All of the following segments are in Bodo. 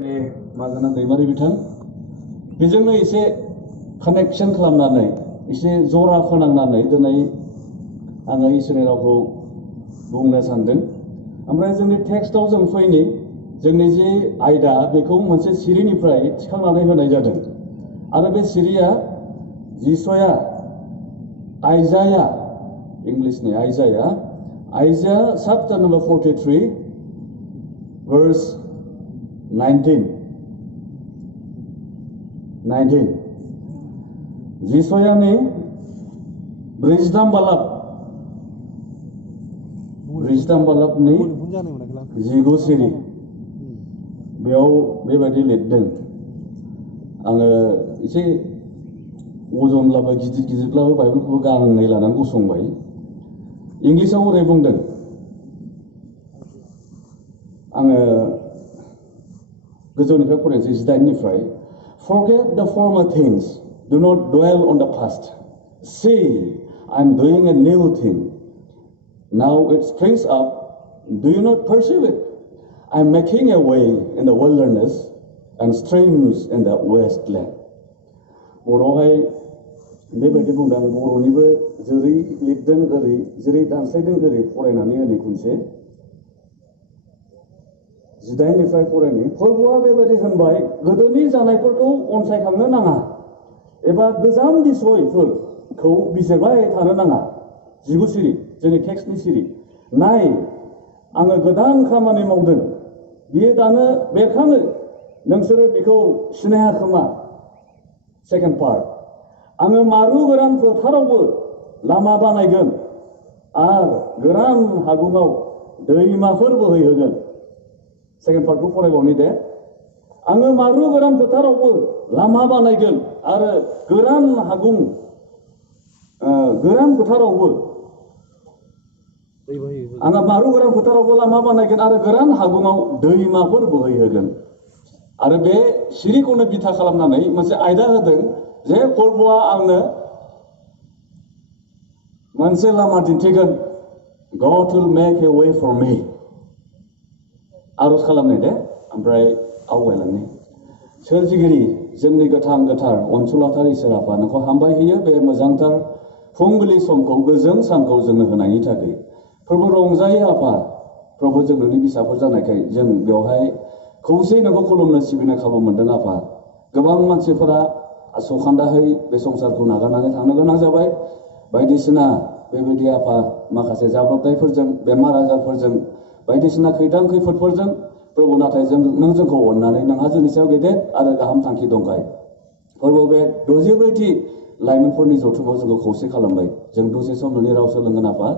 मागोना दैमारि बिथां बेजोंनो एसे कानेक्सन खालामनानै एसे जरा फोनांनानै दिनै आङो इसोरनि रावखौ बुंनो सानदों। ओमफ्राय जोंनि टेक्स्टआव जों फैनि जोंनि जे आयदा बेखौ मोनसे सिरिनिफ्राय थिखांनानै होनाय जादों आरो बे सिरिया जिसया आइजाया इंलिसनि आइजाया चैप्टार नम्बर 43 verse 19 जिसयानि ब्रैजिथाम बालाबनि 19 सिरि बेयाव बेबायदि लिरदों। आङो एसे अजनब्लाबो गिदिरब्लाबो बाइबेलखौबो गांनै लानानै गसंबाय। इंलिसाव ओरै बुंदों, आङो गोजौनिफ्राय फरायनोसै 18निफ्राय। Forget the former things, do not dwell on the past. See, I am doing a new thing. Now it springs up, do you not perceive it? I am making a way in the wilderness and streams in the wasteland. बर'हाय बेबायदि बुंदों, बर'निबो जेरै लिरदों ओरै जेरै दानस्लायदों ओरै फरायनानै होनो खनसे 18निफ्राय फरायनि। फोरबोआ बेबायदि होनबाय, गोदोनि जानायफोरखौ अनसायखांनो नाङा एबा गोजाम बिसयफोरखौ बिजिरबाय थानो नाङा। 19 सिरि जोंनि टेक्स्टनि सिरि। नाय, आङो गोदान खामानि मावदों, बियो दानो बेरखाङो, नोंसोरो बेखौ सिनाया खोमा। सेकेन्ड पार्ट, आङो मारु गोरान फोथारावबो लामा बानायगोन आरो गोरान हागुङाव दैमाफोर बोहैहोगोन। सेकेन्ड पार्टखौ फरायबावनि दे। आङो मारु गोरान फोथारावबो लामा बानायगोन आरो गोरान फोथारावबो आङो मारु गोरान फोथारावबो लामा बानायगोन आरो गोरान हागुङाव दैमाफोर बोहैहोगोन। आरो बे सिरिखौनो बिथा खालामनानै मोनसे आयदा होदों जे फोरबोआ आंनो मोनसे लामा दिन्थिगोन। God will make a way for me. आरज खालामनाय दे, ओमफ्राय आवगायलांनि। सोरजिगिरि जोंनि गोथार अनसुलाथार इसोर आफा, नोंखौ हामबाय होयो बे मोजांथार फुंबिलि समखौ, गोजों सानखौ जोंनो होनायनि थाखाय। प्रभु रंजायो आफा, प्रभु जों नोंनि फिसाफोर जानायखाय जों बेवहाय खौसेयै नोंखौ खुलुमनो सिबिनो खाबु मोनदों आफा। गोबां मानसिफोरा आसखान्दाहै बे संसारखौ नागारनानै थांनो गोनां जाबाय। बायदिसिना बेबायदि आफा माखासे जाब्रबथायफोरजों, बेमार आजारफोरजों, बायदिसिना खैदां खैफोदफोरजों प्रभु, नाथाय नों जोंखौ अननानै नोंहा जोंनि सायाव गेदेर आरो गाहाम थांखि दंखाय प्रभु बे 60 लाइमोनफोरनि जथुमाव जोंखौ खौसे खालामबाय। जों दसे सम नोंनि राव सोलोंगोन आफा,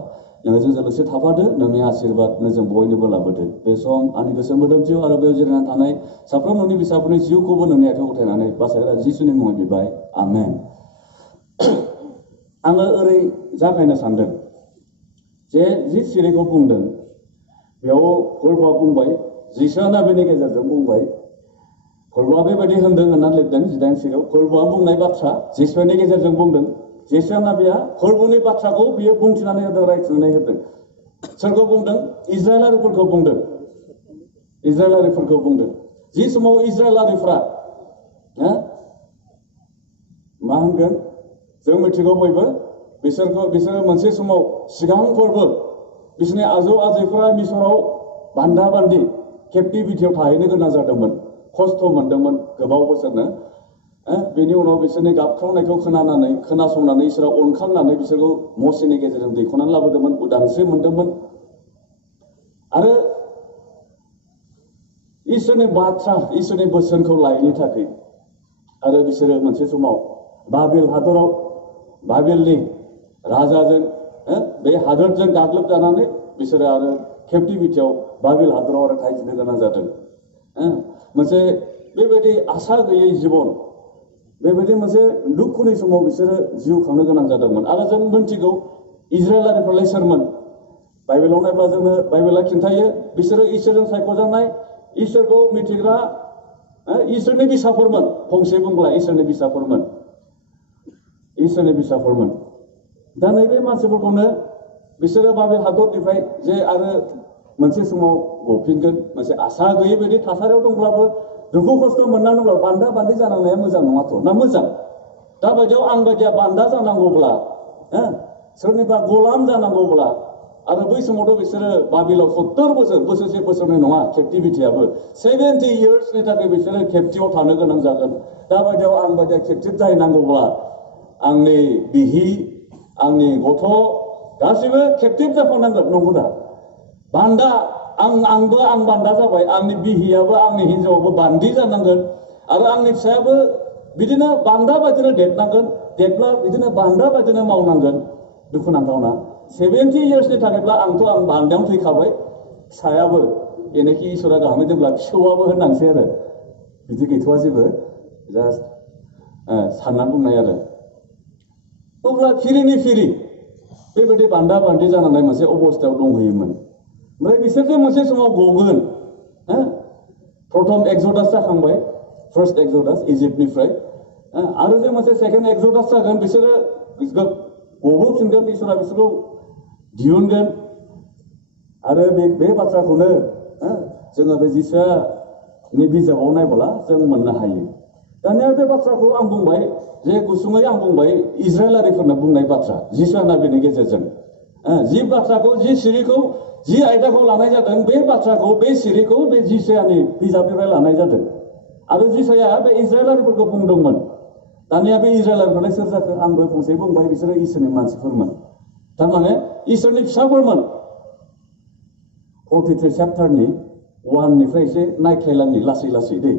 नोङो जोंजों लोगोसे थाफादो, नोंनि आशीर्बाद जों बयनोबो लाबोदो। बे सम आंनि गोसो मोदोम जिउ आरो बेयाव जिरायनानै थानाय साफ्रोम नोंनि फिसाफोरनि जिउखौबो नोंनि आखायाव गथायनानै बासायग्रा जिसुनि मुङै बिबाय, आमेन। आङो ओरै जागायनो सानदों जे जि सिरिखौ बुंदों बेयाव फोरबोआ बुंबाय, जिसुआ बेनि गेजेरजों बुंबाय। फोरबोआ बेबायदि होनदों होननानै लिरदों 18 सिरियाव। फोरबोआ बुंनाय बाथ्रा जिसुनि गेजेरजों बुंदों। जिसुआ नाबिया फोरबोनि बाथ्राखौ बियो बुंथिनानै होदों, रायथिनानै होदों। सोरखौ बुंदों? इजराइलारिफोरखौ बुंदों। जि समाव इजराइलारिफ्रा मा होनगोन जों मिथिगौ बयबो, बिसोरो मोनसे समाव सिगां फोरबो बिसोरनि आजौ आजैफोरा मिसराव बान्दा बान्दि केप्टिभिटियाव थाहैनो गोनां जादोंमोन, खस्थ' मोनदोंमोन गोबाव बोसोरनो। बेनि उनाव बिसोरनि गाबख्रावनायखौ खोनासंनानै इसोरा अनखांनानै बिसोरखौ मसेनि गेजेरजों दैखोनानै लाबोदोंमोन, उदांस्रि मोनदोंमोन। आरो इसोरनि बाथ्रा, इसोरनि बोसोनखौ लायैनि थाखाय आरो बिसोरो मोनसे समाव बाबिल हादराव, बाबिलनि राजाजों बे हादरजों गाग्लोबजानानै बिसोरो आरो केप्टिभिटियाव बाबिल हादराव आरो थाहैफिननो गोनां जादों। मोनसे बेबायदि आसा गैयै जिबन, बेबायदि मोनसे दुखुनि समाव बिसोरो जिउ खांनो गोनां जादोंमोन। आरो जों मिन्थिगौ इजराइलारिफ्रालाय सोरमोन? बाइबेलाव नायब्ला जोंनो बाइबेला खिन्थायो बिसोरो इसोरजों सायख'जानाय, इसोरखौ मिथिग्रा इसोरनि बिसाफोरमोन। फंसे बुंब्ला इसोरनि बिसाफोरमोन। दा नैबे मानसिफोरखौनो बिसोरो बाबिल हादरनिफ्राय जे आरो मोनसे समाव गफिनगोन मोनसे आसा गैयै बायदि थासारियाव दंब्लाबो दुखु खस्थ' मोननांगौब्ला बान्दा बान्दि जानांनाया मोजां नङाथ' ना मोजां दा बायदियाव आं बायदिया बान्दा जानांगौब्ला सोरनिबा गलाम जानांगौब्ला आरो बै समावथ' बिसोरो बाबिलाव 70 बोसोर बोसोरसे बोसोरनै नङा केप्टिभिटियाबो 70 इयार्सनि थाखाय बिसोरो केप्टिभाव थानो गोनां जागोन दा बायदियाव आं बायदिया केप्टिभ जाहैनांगौब्ला आंनि बिहि आंनि गथ' गासैबो केप्टिभ जाफानांगोन नंगौ दा बान्दा आंबो बान्दा जाबाय आंनि बिहियाबो आंनि हिनजावाबो बान्दि जानांगोन आरो आंनि फिसायाबो बिदिनो बान्दा बायदिनो देरनांगोन देरब्ला बिदिनो बान्दा बायदिनो मावनांगोन दुखुनांथावना 70 इयार्सनि थाखायब्ला आं बान्दायावनो थैखाबाय फिसायाबो बेनोखि इसोरा गाहामै दोनब्ला फिसौआबो होननांसै आरो बिदि गैथ'वा जेबो जास्ट साननानै बुंनाय आरो अब्ला फिरिनि फिरि बेबायदि बान्दा बान्दि जानांनाय मोनसे अबस्थायाव दंहैयोमोन ओमफ्राय बिसोर जे मोनसे समाव गगोन प्रथम एक्सोडास जाखांबाय फार्स्ट एक्सोडास इजिप्टनिफ्राय आरो जे मोनसे सेकेन्ड एक्सोडास जागोन बिसोरो गबोफिनगोन इसोरा बिसोरखौ दिहुनगोन आरो बे बाथ्राखौनो जोङो बे जिसुनि बिजाबाव नायबोला जों मोननो हायो दानिया बे बाथ्राखौ आं बुंबाय जे गुसुङै आं बुंबाय इजराइलारिफोरनो बुंनाय बाथ्रा जिसु नाबिनि गेजेरजों जि बाथ्राखौ जि सिरिखौ जि आयदाखौ लानाय जादों बे बाथ्राखौ बे सिरिखौ बे जिसुनि बिजाबनिफ्राय लानाय जादों आरो जिसुया बे इजराइलारिफोरखौ बुंदोंमोन दानिया बे इजराइलारिफोरा सोर जाखो आं दहाय फंसे बुंबाय बिसोरो इसोरनि मानसिफोरमोन थारमाने इसोरनि फिसाफोरमोन 43 चैप्टारनि 1 निफ्राय एसे नायख्लायलांनि लासै लासै दै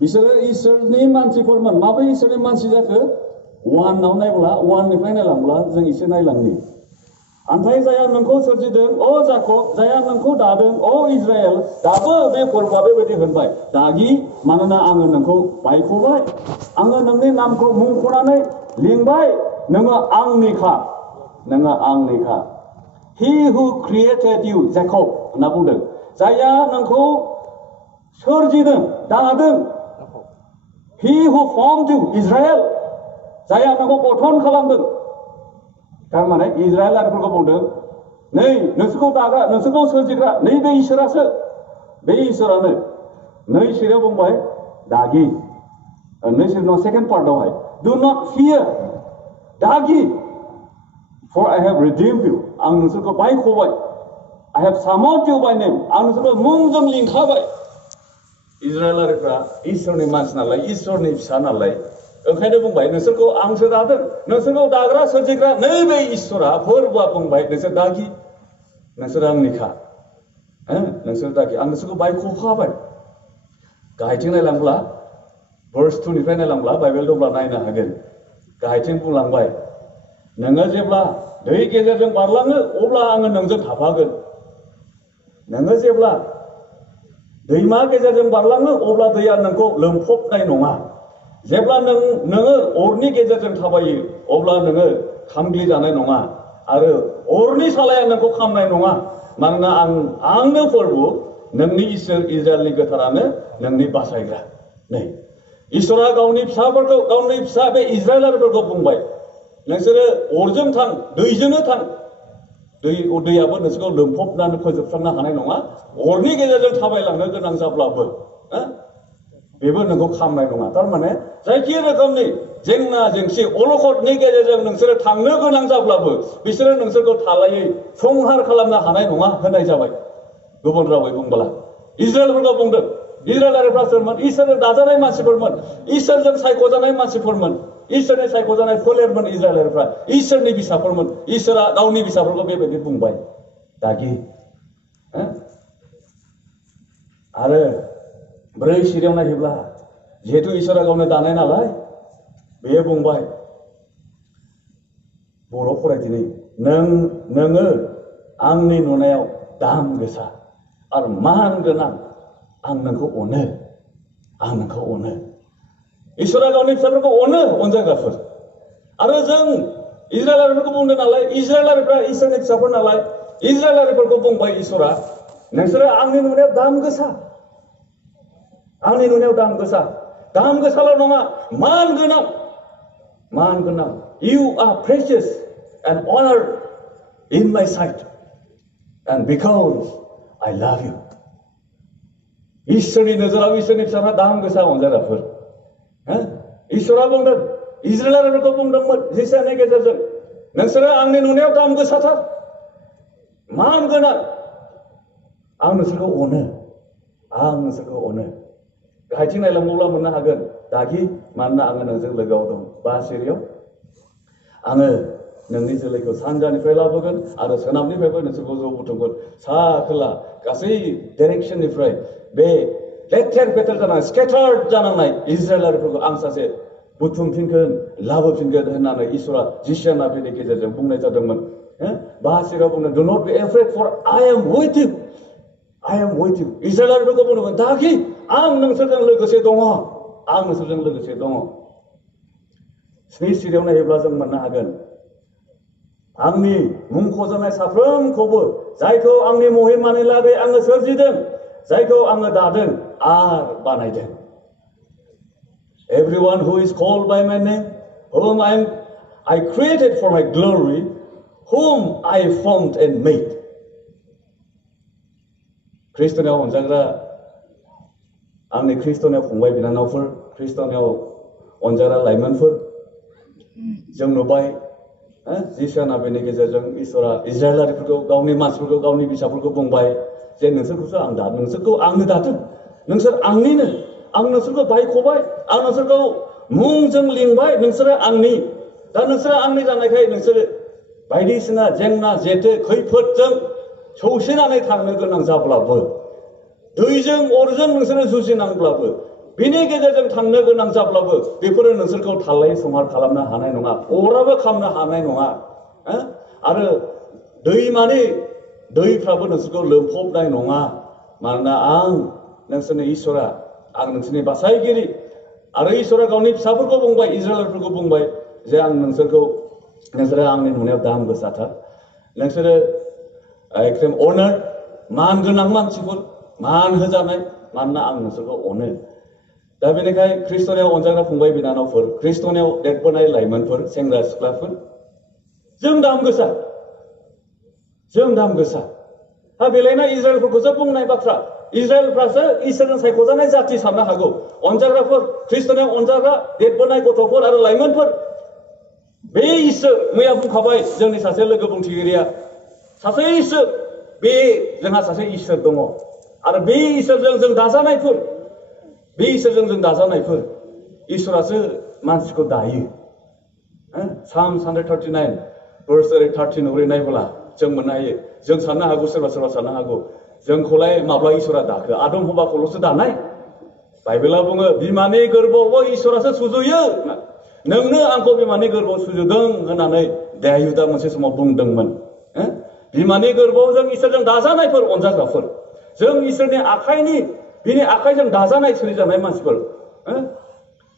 बिसोरो इसोरनि मानसिफोरमोन माब्रै इसोरनि मानसि जाखो 1 आव नायब्ला 1 निफ्राय नायलांब्ला जों एसे नायलांनि ओमफ्राय जाया नोंखौ सोरजिदों अ जाकब जाया नोंखौ दादों अ इजराइल दाबो बे फोरबोआ बेबायदि होनबाय दागि मानोना आङो नोंखौ बायख'बाय आङो नोंनि नामखौ मुंख'नानै लिंबाय नोङो आंनिखा He who created you जाकब होनना बुंदों जाया नोंखौ सोरजिदों दादों He who formed you Israel जाया नोंखौ गठन खालामदों थारमाने इजराइलारिफोरखौ बुंदों नै नोंसोरखौ दाग्रा नोंसोरखौ सोरजिग्रा नैबे इसोरासो बे इसोरानो नै सिरियाव बुंबाय दागि नै सिरियाव सेकेन्ड पार्टआवहाय do not fear दागि for I have redeemed you आं नोंसोरखौ बायख'बाय I have summoned you by name आं नोंसोरखौ मुंजों लिंखाबाय इजराइलारिफ्रा इसोरनि मानसि नालाय इसोरनि फिसा नालाय ओंखायनो बुंबाय नोंसोरखौ आंसो दादों नोंसोरखौ दाग्रा सोरजिग्रा नैबे इसोरा फोरबोआ बुंबाय नोंसोर दागि नोंसोर आंनिखा नोंसोर दागि आं नोंसोरखौ बायख'खाबाय गाहायथिं नायलांब्ला verse 2 निफ्राय नायलांब्ला बाइबेल दंब्ला नायनो हागोन गाहायथिं बुंलांबाय नोङो जेब्ला दै गेजेरजों बारलाङो अब्ला आङो नोंजों थाफागोन नोङो जेब्ला दैमा गेजेरजों बारलाङो अब्ला दैया नोंखौ लोमफबनाय नङा जेब्ला नोङो अरनि गेजेरजों थाबायो अब्ला नोङो खामग्लि जानाय नङा आरो अरनि सालाया नोंखौ खामनाय नङा मानोना आंनो फोरबो नोंनि इसोर इजराइलनि गोथारानो नोंनि बासायग्रा नै इसोरा गावनि फिसाफोरखौ गावनि फिसा बे इजराइलारिफोरखौ बुंबाय नोंसोरो अरजों थां दैजोंनो थां दैयाबो नोंसोरखौ लोमफबनानै फोजोबस्रांनो हानाय नङा अरनि गेजेरजों थाबायलांनो गोनां जाब्लाबो बेबो नोंखौ खामनाय नङा थारमाने जायखि रोखोमनि जेंना जेंसि अलखदनि गेजेरजों नोंसोरो थांनो गोनां जाब्लाबो बिसोरो नोंसोरखौ थालायै संहार खालामनो हानाय नङा होननाय जाबाय गुबुन रावै बुंब्ला इजराइलफोरखौ बुंदों इजराइलारिफ्रा सोरमोन इसोरजों दाजानाय मानसिफोरमोन इसोरजों सायख'जानाय मानसिफोरमोन इसोरनि सायख'जानाय फोलेरमोन इजराइलारिफ्रा इसोरनि बिसाफोरमोन इसोरा गावनि बिसाफोरखौ बेबायदि बुंबाय दागि आरो 4 सिरियाव नायोब्ला जिहेतु इसोरा गावनो दानाय नालाय बेयो बुंबाय बर' फरायदिनै नोङो आंनि नुनायाव दाम गोसा आरो मान गोनां आं नोंखौ अनो इसोरा गावनि फिसाफोरखौ अनजाग्राफोर आरो जों इजराइलारिफोरखौ बुंदों नालाय इजराइलारिफ्रा इसोरनि फिसाफोर नालाय इजराइलारिफोरखौ बुंबाय इसोरा नोंसोरो आंनि नुनायाव दाम गोसाल' नङा मान गोनां you are precious and honored in my sight And because I love you. इसोरनि नोजोराव इसोरनि फिसाफ्रा दाम गोसा अनजाग्राफोर इसोरा बुंदों इजराइलारिफोरखौ बुंदोंमोन जिसानि गेजेरजों नोंसोरो आंनि नुनायाव दाम गोसाथार मान गोनां आं नोंसोरखौ अनो गाहायथिं नायलांबावब्ला मोननो हागोन दागि मानोना आङो नोंजों लोगोआव दं 5 सिरियाव आङो नोंनि जोलैखौ सानजानिफ्राय लाबोगोन आरो सोनाबनिफ्रायबो नोंसोरखौ ज' बुथुमगोन सा खोला गासै डाइरेक्शननिफ्राय बे लेथेर फेथेर जानाय स्केटार्ड जानांनाय इजराइलारिफोरखौ आं सासे बुथुमफिनगोन लाबोफिनगोन होननानै इसोरा जिसिया नाबिनि गेजेरजों बुंनाय जादोंमोन 5 सिरियाव बुंदों do not be afraid for I am with you इजराइलारिफोरखौ बुंदोंमोन दाखि आं नोंसोरजों लोगोसे दङ 7 सिरियाव नायोब्ला जों मोननो हागोन आंनि मुंख'जानाय साफ्रोमखौबो जायखौ आंनि महिमानि लागै आङो सोरजिदों जायखौ आङो दादों आरो बानायदों everyone who is called by my name whom I created for my glory whom I formed and made ख्रिस्ट'नियाव अनजाग्रा आंनि ख्रिस्ट'नियाव फंबाय बिनानावफोर ख्रिस्ट'नियाव अनजाग्रा लाइमोनफोर जों नुबाय जिसिया नाबिनि गेजेरजों इसोरा इजराइलारिफोरखौ गावनि मानसिफोरखौ गावनि बिसाफोरखौ बुंबाय जे नोंसोरखौसो आं दादों नोंसोरखौ आंनो दादों नोंसोर आंनिनो आं नोंसोरखौ बायख'बाय आं नोंसोरखौ मुंजों लिंबाय नोंसोरो आंनि दा नोंसोरो आंनि जानायखाय नोंसोरो बायदिसिना जेंना जेथो खैफोदजों सौसिनानै थांनो गोनां जाब्लाबो दैजों अरजों नोंसोरो जुजिनांब्लाबो बिनि गेजेरजों थांनो गोनां जाब्लाबो बेफोरो नोंसोरखौ थालाय संहार खालामनो हानाय नङा अराबो खालामनो हानाय नङा आरो दैमानि दैफ्राबो नोंसोरखौ लोमफबनाय नङा मानोना आं नोंसोरनि इसोरा आं नोंसोरनि बासायगिरि आरो इसोरा गावनि फिसाफोरखौ बुंबाय इजराइलारफोरखौ बुंबाय जे आं नोंसोरो आंनि नुनायाव दाम गोसाथार नोंसोरो एकदम अनार मान गोनां मानसिफोर मान होजानाय मानोना आं नोंसोरखौ अनो दा बेनिखाय ख्रिस्ट'नियाव अनजाग्रा फंबाय बिनानावफोर ख्रिस्ट'नियाव देरबोनाय लाइमोनफोर सेंग्रा सिख्लाफोर जों दाम गोसा बेलायना इजराइलफोरखौसो बुंनाय बाथ्रा इजराइलफ्रासो इसोरजों सायख'जानाय जाथि साननो हागौ अनजाग्राफोर ख्रिस्ट'नियाव अनजाग्रा देरबोनाय गथ'फोर आरो लाइमोनफोर बे इसोर मैया बुंखाबाय जोंनि सासे लोगो बुंथिगिरिया सासे इसोर बे जोंहा सासे इसोर दङ आरो बे इसोरजों जों दाजानायफोर इसोरासो मानसिखौ दायो Psalm 139 verse 13 ओरै नायब्ला जों मोननो हायो जों साननो हागौ सोरबा साननो हागौ जोंखौलाय माब्ला इसोरा दाखो आदम हवाखौल'सो दानाय बाइबेला बुङो बिमानि गोरबोआवबो इसोरासो सुजुयो नोंनो आंखौ बिमानि गोरबोआव सुजुदों होननानै दायुदा मोनसे समाव बुंदोंमोन बिमानि गोरबोआव जों इसोरजों दाजानायफोर अनजाग्राफोर जों इसोरनि बिनि आखाइजों दाजानाय सोलिजानाय मानसिफोर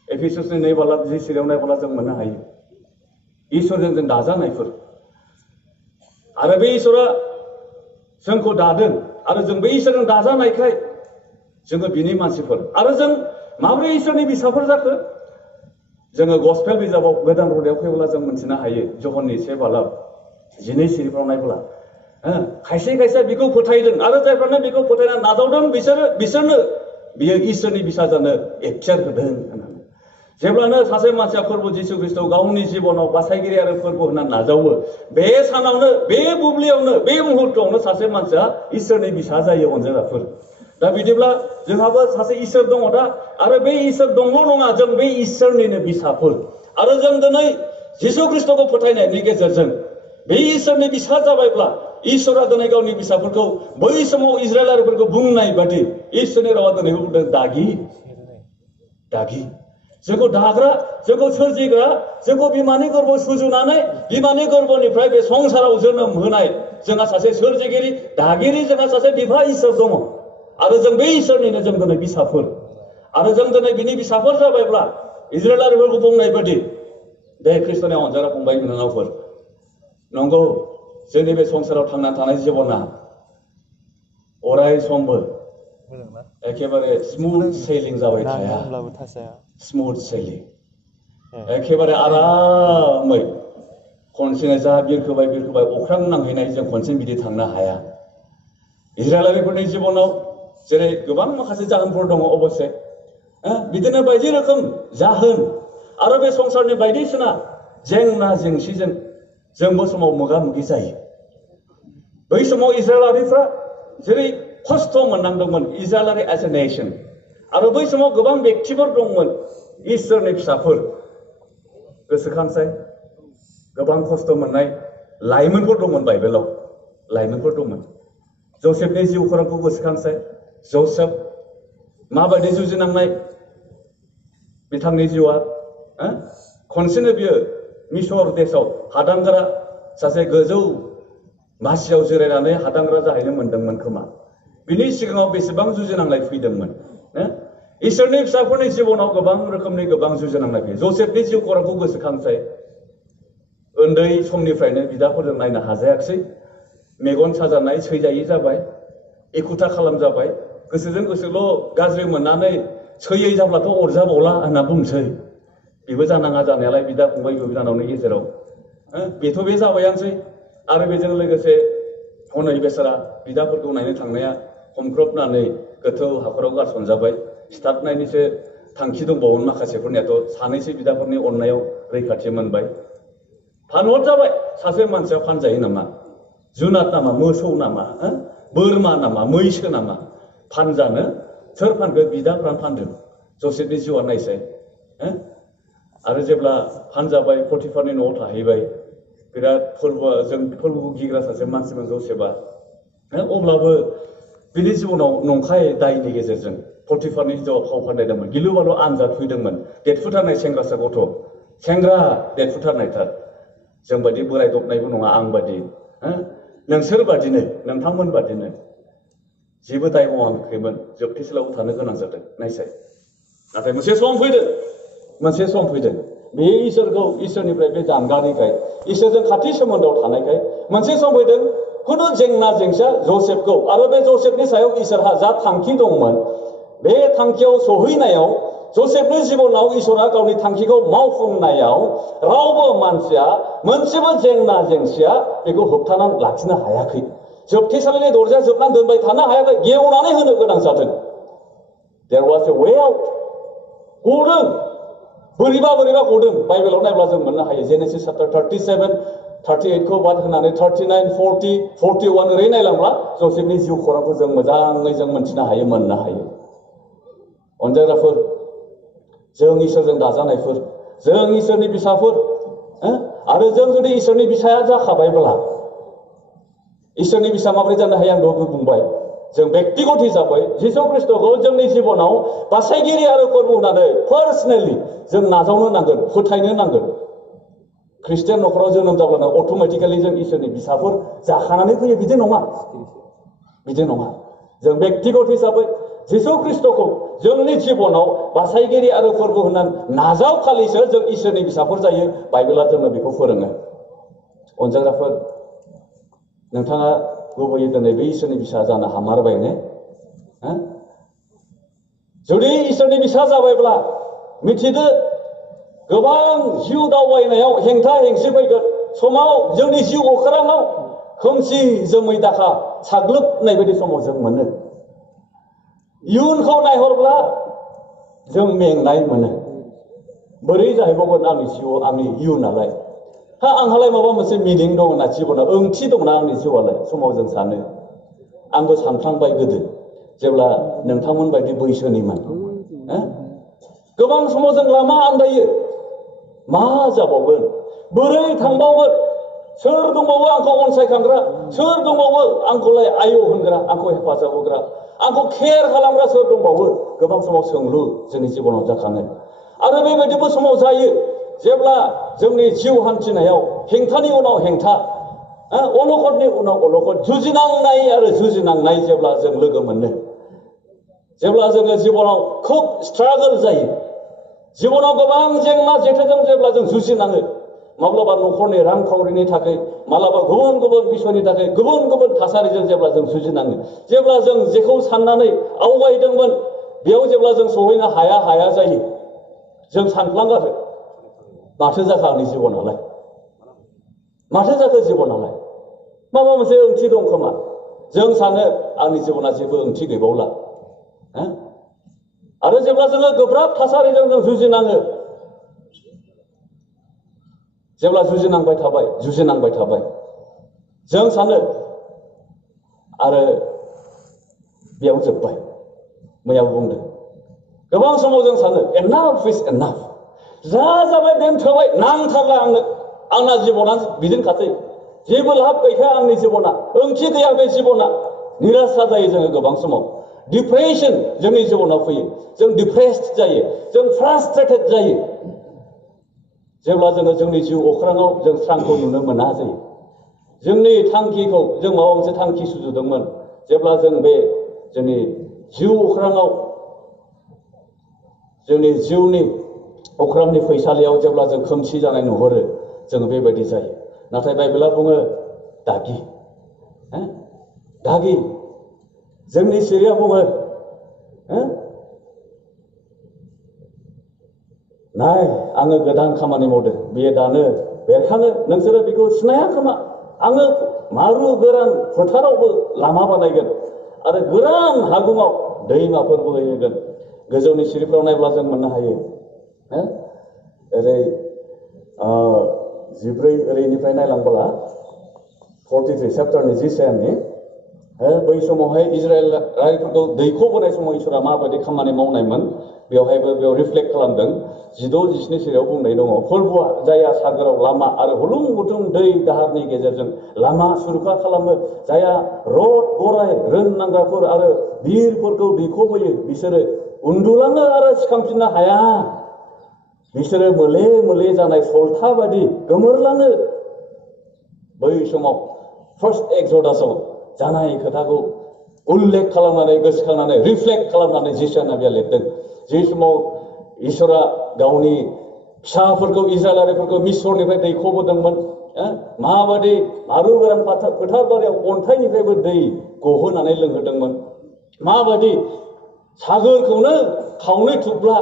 एफिसुसनि 2 बालाब 10 सिरियाव नायब्ला जों मोननो हायो इसोरजों जों दाजानायफोर आरो बे इसोरा जोंखौ दादों आरो जों बे इसोरजों दाजानायखाय जोङो बिनि मानसिफोर आरो जों माबोरै इसोरनि बिसाफोर जाखो जोङो गसपेल बिजाबाव गोदान रदायाव फैब्ला जों मिथिनो हायो जहननि 1 बालाब 12 सिरिफ्राव नायब्ला खायसे बेखौ फोथायदों आरो जायफ्रानो बेखौ फोथायना नाजावदों बिसोरनो बियो इसोरनि बिसा जानो एखथियार होदों होननानै जेब्लानो सासे मानसिया फोरबो जिसु ख्रिस्ट'खौ गावनि जिबनाव बासायगिरि आरो फोरबो होनना नाजावो बे सानावनो बे बुब्लियावनो बे मुहुर्तआवनो सासे मानसिया इसोरनि बिसा जायो अनजाग्राफोर दा बिदिब्ला जोंहाबो सासे इसोर दङ दा आरो बे इसोर दंल' नङा जों बे इसोरनिनो बिसाफोर आरो जों दिनै जिसु ख्रिस्ट'खौ फोथायनायनि गेजेरजों बे इसोरनि बिसा जाबायब्ला इसोरा दिनै गावनि बिसाफोरखौ बै समाव इजराइलारिफोरखौ बुंनाय बादि इसोरनि रावा दिनैबो बुंदों दागि जोंखौ दाग्रा जोंखौ सोरजिग्रा जोंखौ बिमानि गोरबोआव सुजुनानै बिमानि गोरबोनिफ्राय बे संसाराव जोनोम होनाय जोंहा सासे सोरजिगिरि दागिरि जोंहा सासे बिफा इसोर दङ आरो जों बे इसोरनिनो जों दिनै बिसाफोर आरो जों दिनै बिनि बिसाफोर जाबायब्ला इजराइलारिफोरखौ बुंनाय बादि बे ख्रिस्ट'नि अनजाग्रा फंबाय बिनानावफोर नंगौ जोंनि बे संसाराव थांना थानाय जिबना अराय समबो एखेबारे स्मुथ सेलिं जाबाय थाया स्मुथ सेलिं एखेबारे आरामै खनसेनो जा बिरखोबाय अख्रां नांहैनाय जों खनसे बिदि थांनो हाया इजराइलारिफोरनि जिबनाव जेरै गोबां माखासे जाहोनफोर दङ अबश्य बिदिनो बायदि रोखोम जाहोन आरो बे संसारनि बायदिसिना जेंना जेंसिजों जोंबो समाव मोगा मोगि जायो बै समाव इजराइलारिफ्रा जेरै खस्थ' मोननांदोंमोन इजराइलारि एज ए नेशन आरो बै समाव गोबां व्यक्तिफोर दंमोन इसोरनि फिसाफोर गोसोखांसाय गोबां खस्थ' मोननाय लाइमोनफोर दंमोन बाइबेलाव लाइमोनफोर दंमोन जसेफनि जिउ खौरांखौ गोसोखांसाय जसेफ माबायदि जुजिनांनाय बिथांनि जिउआ खनसेनो बियो मिसर देशआव हादांग्रा सासे गोजौ मासियाव जिरायनानै हादांग्रा जाहैनो मोनदोंमोन खोमा बिनि सिगाङाव बेसेबां जुजिनांनाय फैदोंमोन इसोरनि फिसाफोरनि जिबनाव गोबां रोखोमनि गोबां जुजिनांनाय फैयो जसेफनि जिउ खौरांखौ गोसोखांसाय उन्दै समनिफ्रायनो बिदाफोरजों नायनो हाजायाखिसै मेगन साजानाय सैजायै जाबाय एखुथा खालामजाबाय गोसोजों गोसोल' गाज्रि मोननानै सैयै जाब्लाथ' अरजाबावला होनना बुंसै बेबो जानाङा जानायालाय बिदा फंबाय बिनानावनि गेजेराव बेथ' बे जाबायानोसै आरो बेजों लोगोसे हनै बेसारा बिदाफोरखौ नायनो थांनाया हमख्रबनानै गोथौ हाखराव गारसनजाबाय सिथाबनायनिसो थांखि दंबावोमोन माखासेफोरनियाथ' सानैसो बिदाफोरनि अननायाव रैखाथि मोनबाय फानहर जाबाय सासे मानसिया फानजायो नामा जुनाद नामा मोसौ नामा बोरमा नामा मैसो नामा फानजानो सोर फानखो बिदाफ्रा फानदों जसेफनि जिउआ नायसाय आरो जेब्ला फानजाबाय पटिफारनि न'आव थाहैबाय बिराद फोरबोखौ गिग्रा सासे मानसिमोन जसेफआ अब्लाबो बिनि जिबनाव नंखाय दायनि गेजेरजों पटिफारनि हिनजावाव फाव फानदायदोंमोन गिलु बालु आनजाद फैदोंमोन देरफुथारनाय सेंग्रासा गथ' सेंग्रा देरफुथारनायथार जोंबादि बोराय दबनायबो नङा आं बादि नोंसोर बादिनो नोंथांमोन बादिनो जेबो दाय मावाखैमोन जोबथेसालियाव थानो गोनां जादों नायसाय नाथाय मोनसे सम फैदों बे इसोरनिफ्राय बे जानगारनिखाय इसोरजों खाथि सोमोन्दोआव थानायखाय मोनसे सम फैदों खुनु जेंना जेंसा जसेफखौ आरो बे जसेफनि सायाव इसोरहा जा थांखि दंमोन बे थांखियाव सहैनायाव जसेफनि जिबनाव इसोरा गावनि थांखिखौ मावफुंनायाव रावबो मानसिया मोनसेबो जेंना जेंसिया बेखौ होबथानानै लाखिनो हायाखै जोबथेसालिनि दरजाया जोबनानै दोनबाय थानो हायाखै गेवनानै होनो गोनां जादों there was a way out गदों बोरैबा गदों बाइबेलाव नायब्ला जों मोननो हायो जेनेसिस चैप्टार 37 38 खौ बाद होनानै 39 40 41 ओरै नायलांब्ला जसेफनि जिउ खौरांखौ जों मोजाङै जों मोनथिनो हायो मोननो हायो अनजायग्राफोर जों इसोरजों दाजानायफोर जों इसोरनि फिसाफोर आरो जों जुदि इसोरनि फिसाया जाखाबायब्ला इसोरनि फिसा माबोरै जानो हायो आं दहाय बुंबाय जों व्यक्तिगत हिसाबै जिसु ख्रिस्टखौ जोंनि जिबनाव बासायगिरि आरो फोरबो होनानै पार्सनेलि जों नाजावनो नांगोन फोथायनो नांगोन ख्रिस्टियान न'खराव जोनोम जाब्लानो अट'मेटिकेलि जों इसोरनि फिसाफोर जाखानानै फैयो बिदि नङा जों व्यक्तिगत हिसाबै जिसु ख्रिस्टखौ जोंनि जिबनाव बासायगिरि आरो फोरबो होनानै नाजावखालिसो जों इसोरनि फिसाफोर जायो बाइबेला जोंनो बेखौ फोरोङो अनजाग्राफोर नोंथाङा गुबैयै दिनै बे इसोरनि फिसा जानो हामारबाय ने जुदि इसोरनि फिसा जाबायब्ला मिथिदो गोबां जिउ दावबायनायाव हेंथा हेंसि फैगोन समाव जोंनि जिउ अख्राङाव खोमसि जोमै दाखा साग्लोबनाय बायदि समाव जों मोनो इयुनखौ नायहरब्ला जों मेंनाय मोनो बोरै जाहैबावगोन आंनि जिउआव आंनि इयुनालाय आंहालाय माबा मोनसे मिनिं दं ना जिबनाव ओंथि दंना आंनि जिउआलाय समाव जों सानो आंबो सानफ्लांबाय गोदो जेब्ला नोंथांमोन बायदि बैसोनिमोन गोबां समाव जों लामा आन्दायो मा जाबावगोन बोरै थांबावगोन सोर दंबावो आंखौ अनसायखांग्रा सोर दंबावो आंखौलाय आयौ होनग्रा आंखौ हेफाजाब होग्रा आंखौ केयार खालामग्रा सोर दंबावो गोबां समाव सोंलु जोंनि जिबनाव जाखाङो आरो बेबायदिबो समाव जायो जेब्ला जोंनि जिउ हान्थिनायाव हेंथानि उनाव हेंथा अलखदनि उनाव अलखद जुजिनांनाय जेब्ला जों लोगो मोनो जेब्ला जोङो जिबनाव खुब स्ट्रागल जायो जिबनाव गोबां जेंना जेथोजों जेब्ला जों जुजिनाङो माब्लाबा न'खरनि रांखावरिनि थाखाय माब्लाबा गुबुन गुबुन बिसयनि थाखाय गुबुन गुबुन थासारिजों जेब्ला जों जुजिनाङो जेब्ला जों जेखौ साननानै आवगायदोंमोन बेयाव जेब्ला जों सहैनो हाया जायो जों सानफ्लांगारो माथो जाखो आंनि जिबनालाय माथो जाखो जिबनालाय माबा मोनसे ओंथि दं खोमा जों सानो आंनि जिबना जेबो ओंथि गैबावला आरो जेब्ला जोङो गोब्राब थासारिजों जों जुजिनाङो जेब्ला जुजिनांबाय थाबाय जों सानो आरो बेयाव जोब्बाय मैयाबो बुंदों गोबां समाव जों सानो enough is enough जा जाबाय दोनथ'बाय नांथारला आंना जिबना बिदिनोखासै जेबो लाब गैखाया आंनि जिबना ओंथि गैया बे जिबना निराशा जायो जोङो गोबां समाव डिप्रेसन जोंनि जिबनाव फैयो जों डिप्रेस्ड जायो जों फ्रास्ट्रेटेड जायो जेब्ला जोङो जोंनि जिउ अख्राङाव जों स्रांखौ नुनो मोना जायो जोंनि थांखिखौ जों माबा मोनसे थांखि सुजुदोंमोन जेब्ला जों बे जोंनि जिउ अख्राङाव जोंनि जिउनि अख्रांनि फैसालियाव जेब्ला जों खोमसि जानाय नुहुरो जोङो बेबायदि जायो नाथाय बाइबेला बुङो दागि जोंनि सिरिया बुङो नाय आङो गोदान खामानि मावदों बेयो दानो बेरखाङो नोंसोरो बेखौ सिनाया खोमा आङो मारु गोरान फोथारावबो लामा बानायगोन आरो गोरान हागुङाव दैमाफोर बोहैहोगोन गोजौनि सिरिफ्राव नायब्ला जों मोननो हायो ओरै 14 ओरैनिफ्राय नायलांब्ला 43 चैप्टारनि जिसायानि बै समावहाय इजराइल रायफोरखौ दैख'बोनाय समाव इसोरा माबायदि खामानि मावनायमोन बेयाव रिफ्लेक्ट खालामदों 16-17 सिरियाव बुंनाय दङ फोरबुआ जाया सागोराव लामा आरो हुलुं गुथुं दै दाहारनि गेजेरजों लामा सुरखा खालामो जाया रथ गराय रोंनांग्राफोर आरो बिरफोरखौ दैख'बोयो बिसोरो उन्दुलाङो आरो सिखांफिननो हाया बिसोरो मोले मोले जानाय सलथा बायदि गोमोरलाङो बै समाव फार्स्ट एक्सोडासआव जानाय खोथाखौ उल्लेख खालामनानै गोसोखांनानै रिफ्लेक्ट खालामनानै जिसु नबिया लिरदों जे समाव इसोरा गावनि फिसाफोरखौ इजराइलारिफोरखौ मिस्रनिफ्राय दैख'बोदोंमोन माबायदि मारु गोरान फोथार बारियाव अन्थाइनिफ्रायबो दै गहोनानै लोंहोदोंमोन माबायदि सागोरखौनो खावनै थुब्ला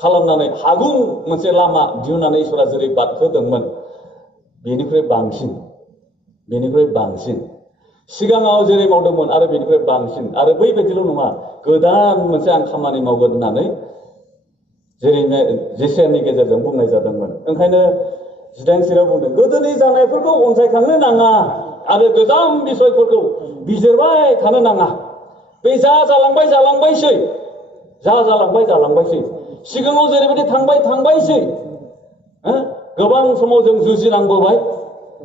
खालामनानै हागुं मोनसे लामा दिहुननानै इसोरा जेरै बादहोदोंमोन बेनिफ्राय बांसिन सिगाङाव जेरै मावदोंमोन आरो बेनिफ्राय बांसिन आरो बैबायदिल' नङा गोदान मोनसे आं खामानि मावगोन होननानै जेरै जेसायानि गेजेरजों बुंनाय जादोंमोन ओंखायनो 18 सिरियाव बुंदों गोदोनि जानायफोरखौ अनसायखांनो नाङा आरो गोजाम बिसयफोरखौ बिजिरबाय थानो नाङा बे जालांबायसै सिगाङाव जेरैबायदि थांबायसै गोबां समाव जों जुजिनांबोबाय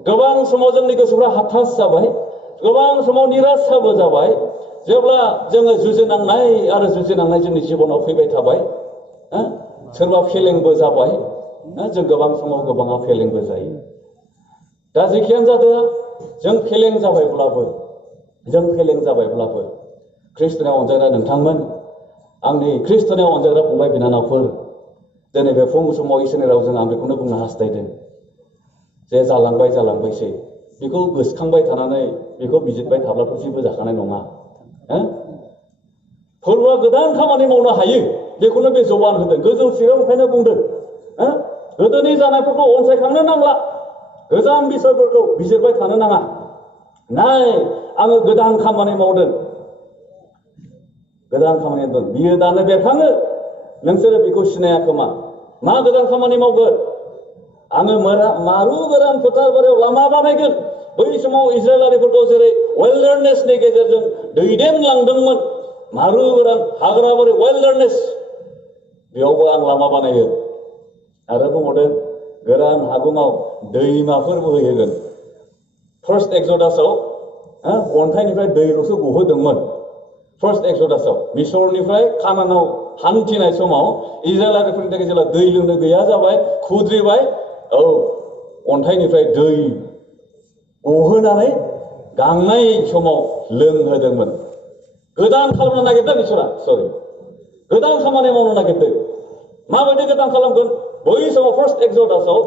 गोबां समाव जोंनि गोसोफ्रा हताश जाबाय गोबां समाव निराशाबो जाबाय जेब्ला जोङो जुजिनांनाय जोंनि जिबनाव फैबाय थाबाय सोरबा फेलेंबो जाबाय जों गोबां समाव गोबाङा फेलेंबो जायो दा जेखियानो जादों जों फेलें जाबायब्लाबो ख्रिस्ट'नाव अनजाग्रा नोंथांमोन आंनि ख्रिस्ट'नाव अनजाग्रा फंबाय बिनानावफोर दिनै बे फुं समाव इसोरनि रावजों आं बेखौनो बुंनो हास्थायदों जे जालांबायसै बेखौ गोसोखांबाय थानानै बेखौ बिजिरबाय थाब्लाथ' जेबो जाखानाय नङा फोरबुआ गोदान खामानि मावनो हायो बेखौनो बे जबान होदों गोजौ सिरियाव ओंखायनो बुंदों गोदोनि जानायफोरखौ अनसायखांनो नांला गोजाम बिसयफोरखौ बिजिरबाय थानो नाङा नाय आङो गोदान खामानि मावदों बियो दानो बेरखाङो नोंसोरो बेखौ सिनाया खोमा मा गोदान खामानि मावगोन आङो मारु गोरान फोथार बारियाव लामा बानायगोन बै समाव इजराइलारिफोरखौ जेरै वाइल्डारनेसनि गेजेरजों दैदेनलांदोंमोन मारु गोरान हाग्राबारि वाइल्डारनेस बेयावबो आं लामा बानायो आरो बुंबावदों गोरान हागुङाव दैमाफोर बोहैहोगोन फार्स्ट एक्सोडासआव अन्थाइनिफ्राय दैल'सो गहोदोंमोन फार्स्ट एक्सोडासआव मिसरनिफ्राय कानानाव हान्थिनाय समाव इजराइलारिफोरनि थाखाय जेब्ला दै लोंनो गैया जाबाय खुद्रिबाय अन्थाइनिफ्राय दै गहोनानै गांनाय समाव लोंहोदोंमोन गोदान खालामनो नागिरदों इसोरा गोदान खामानि मावनो नागिरदों माबायदि गोदान खालामगोन बै समाव फार्स्ट एक्सोडासआव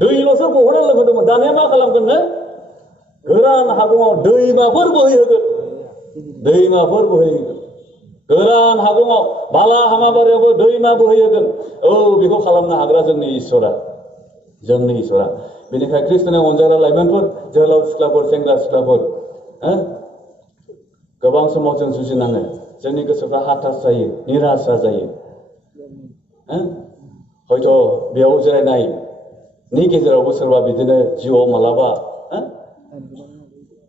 दैल'सो गहोना लोंहोदोंमोन दानिया मा खालामगोननो गोरान हागुङाव दैमाफोर बोहैहोगोन गोरान हागुङाव बाला हामाबारियावबो दैमा बोहैहोगोन बेखौ खालामनो हाग्रा जोंनि इसोरा बेनिखायनो ख्रिस्ट'नाव अनजाग्रा लाइमोनफोर जोहोलाव सिख्लाफोर सेंग्रा सिख्लाफोर गोबां समाव जों जुजिनाङो जोंनि गोसोफ्रा हताश जायो निराशा जायो हयथ' बेयाव जिरायनायनि गेजेरावबो सोरबा बिदिनो जिउआव मालाबा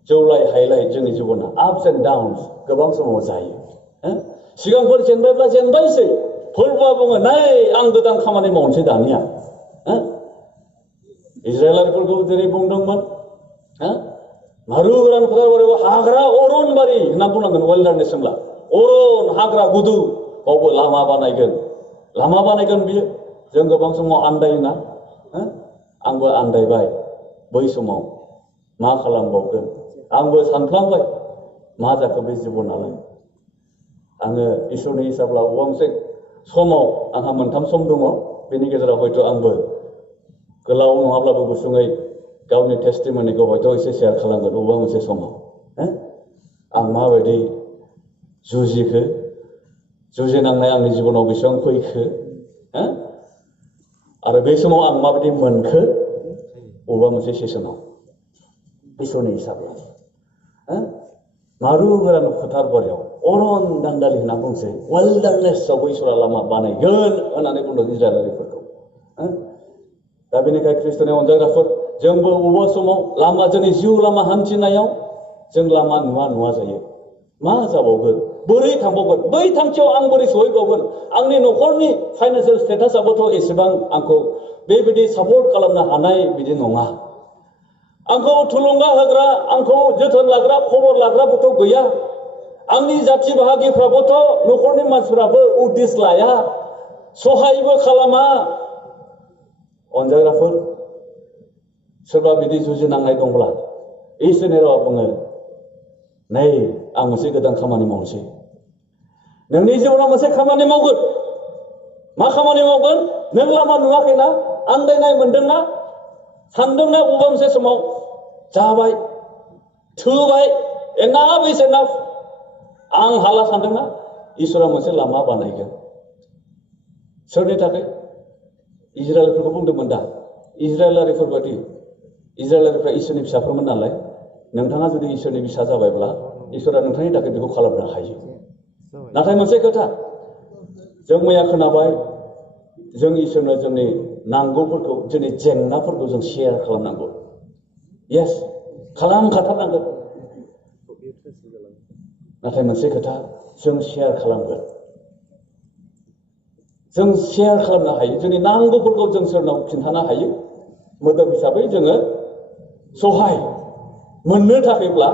जौलाय हायलाय जोंनि जिबना आपस एन्ड डाउन्स गोबां समाव जायो सिगांफोर जेनबायब्ला जेनबायसै फोरबोआ बुङो नाय आं गोदान खामानि मावनोसै दानिया इजराइलारिफोरखौ जेरै बुंदोंमोन मारु गोरान फोथारबारियाव हाग्रा अरनबारि होनना बुंनांगोन वाइल्डारनेस होनब्ला अरन हाग्रा गुदु बावबो लामा बानायगोन बियो जों गोबां समाव आन्दायोना आंबो आन्दायबाय बै समाव मा खालामबावगोन आंबो सानफ्लांबाय मा जाखो बे जिबनालाय आङो इसोरनि हिसाब्ला अबेबा मोनसे समाव आंहा मोनथाम सम दङ बेनि गेजेराव हयथ' आंबो गोलाव नङाब्लाबो गुसुङै गावनि टेस्टिमनिखौ हयथ' एसे शेयार खालामगोन अबेबा मोनसे समाव आं माबायदि जुजिनांनाय आंनि जिबनाव बेसेबां फैखो आरो बे समाव आं माबायदि मोनखो अबेबा मोनसे सेसनाव इसोरनि हिसाबै मारु गोरान फोथार बारियाव अरन दान्दालि होनना बुंसै वाइल्डारनेसआवबो इसोरा लामा बानायगोन होननानै बुंदों इजराइलारिफोरखौ दा बेनिखायनो ख्रिस्ट'नि अनजाग्राफोर जोंबो अबेबा समाव लामा जोंनि जिउ लामा हान्थिनायाव जों लामा नुवा जायो मा जाबावगोन बोरै थांबावगोन बै थांखियाव आं बोरै सहैबावगोन आंनि न'खरनि फाइनान्सियेल स्टेटासआबोथ' एसेबां आंखौ बेबायदि सापर्ट खालामनो हानाय बिदि नङा आंखौ थुलुंगा होग्रा आंखौ जोथोन लाग्रा खबर लाग्राबोथ' गैया आंनि जाथि बाहागिफ्राबोथ' न'खरनि मानसिफ्राबो उदिस लाया सहायबो खालामा अनजाग्राफोर सोरबा बिदि जुजिनांनाय दंब्ला इसोरनि रावा बुङो नै आं मोनसे गोदान खामानि मावनोसै नोंनि जिउआव मोनसे खामानि मावगोन मा खामानि मावगोन नों लामा नुवाखैना आन्दायनाय मोनदोंना सानदोंना बबेबा मोनसे समाव जाबाय थोबाय एनाफ इज एनाफ आं हाला सानदोंना इसोरा मोनसे लामा बानायगोन सोरनि थाखाय इजराइलफोरखौ बुंदोंमोन दा इजराइलारिफ्रा इसोरनि फिसाफोरमोन नालाय नोंथाङा जुदि इसोरनि फिसा जाबायब्ला इसोरा नोंथांनि थाखाय बेखौ खालामनो हायो नाथाय मोनसे खोथा जों मैया खोनाबाय जों इसोरनो जोंनि नांगौफोरखौ जोंनि जेंनाफोरखौ जों शेयार खालामनांगौ येस खालामखाथारनांगोन नाथाय मोनसे खोथा जों शेयार खालामगोन जों शेयार खालामनो हायो जोंनि नांगौफोरखौ जों सोरनाव खिन्थानो हायो मोदोम हिसाबै जोङो सहाय मोननो थाखायब्ला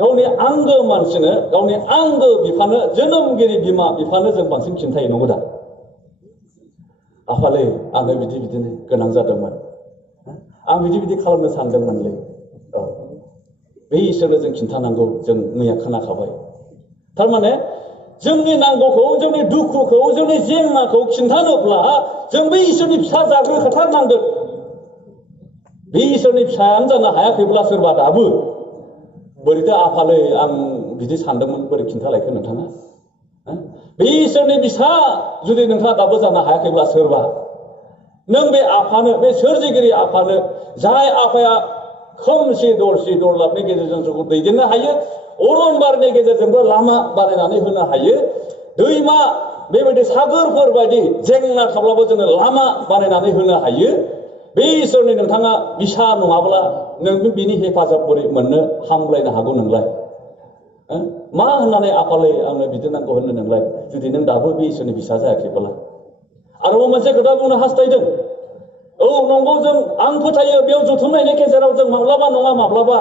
गावनि आंगो मानसिनो गावनि आंगो बिफानो जोनोमगिरि बिमा बिफानो जों बांसिन खिन्थायो नंगौ दा आफालै आङो बिदिनो गोनां जादोंमोन आं बिदि खालामनो सानदोंमोनलै बे इसोरनो जों खिन्थानांगौ जों मैया खोनाखाबाय थारमाने जोंनि नांगौखौ जोंनि दुखुखौ जोंनि जेंनाखौ खिन्थानोब्ला जों बे इसोरनि फिसा जाग्रोखाथारनांगोन बे इसोरनि फिसायानो जानो हायाखैब्ला सोरबा दाबो बोरैथो आफालै आं बिदि सानदोंमोन बोरै खिन्थालायखो नोंथाङा बे इसोरनि फिसा जुदि नोंथाङा दाबो जानो हायाखैब्ला सोरबा नों बे आफानो बे सोरजिगिरि आफानो जाय आफाया खोमसि दरसि दरलाबनि गेजेरजों जोंखौ दैदेननो हायो अरनबारिनि गेजेरजोंबो लामा बानायनानै होनो हायो दैमा बेबायदि सागोरफोर बायदि जेंना थाब्लाबो जोङो लामा बानायनानै होनो हायो बे इसोरनि नोंथाङा बिसा नङाब्ला नों बिनि हेफाजाब बोरै मोननो हामलायनो हागौ नोंलाय मा होननानै आफालै आंनो बिदि नांगौ होनो नोंलाय जुदि नों दाबो बे इसोरनि बिसा जायाखैब्ला आरोबाव मोनसे खोथा बुंनो हास्थायदों औ नंगौ जों आं फोथायो बेयाव जथुमनायनि गेजेराव जों माब्लाबा नङा माब्लाबा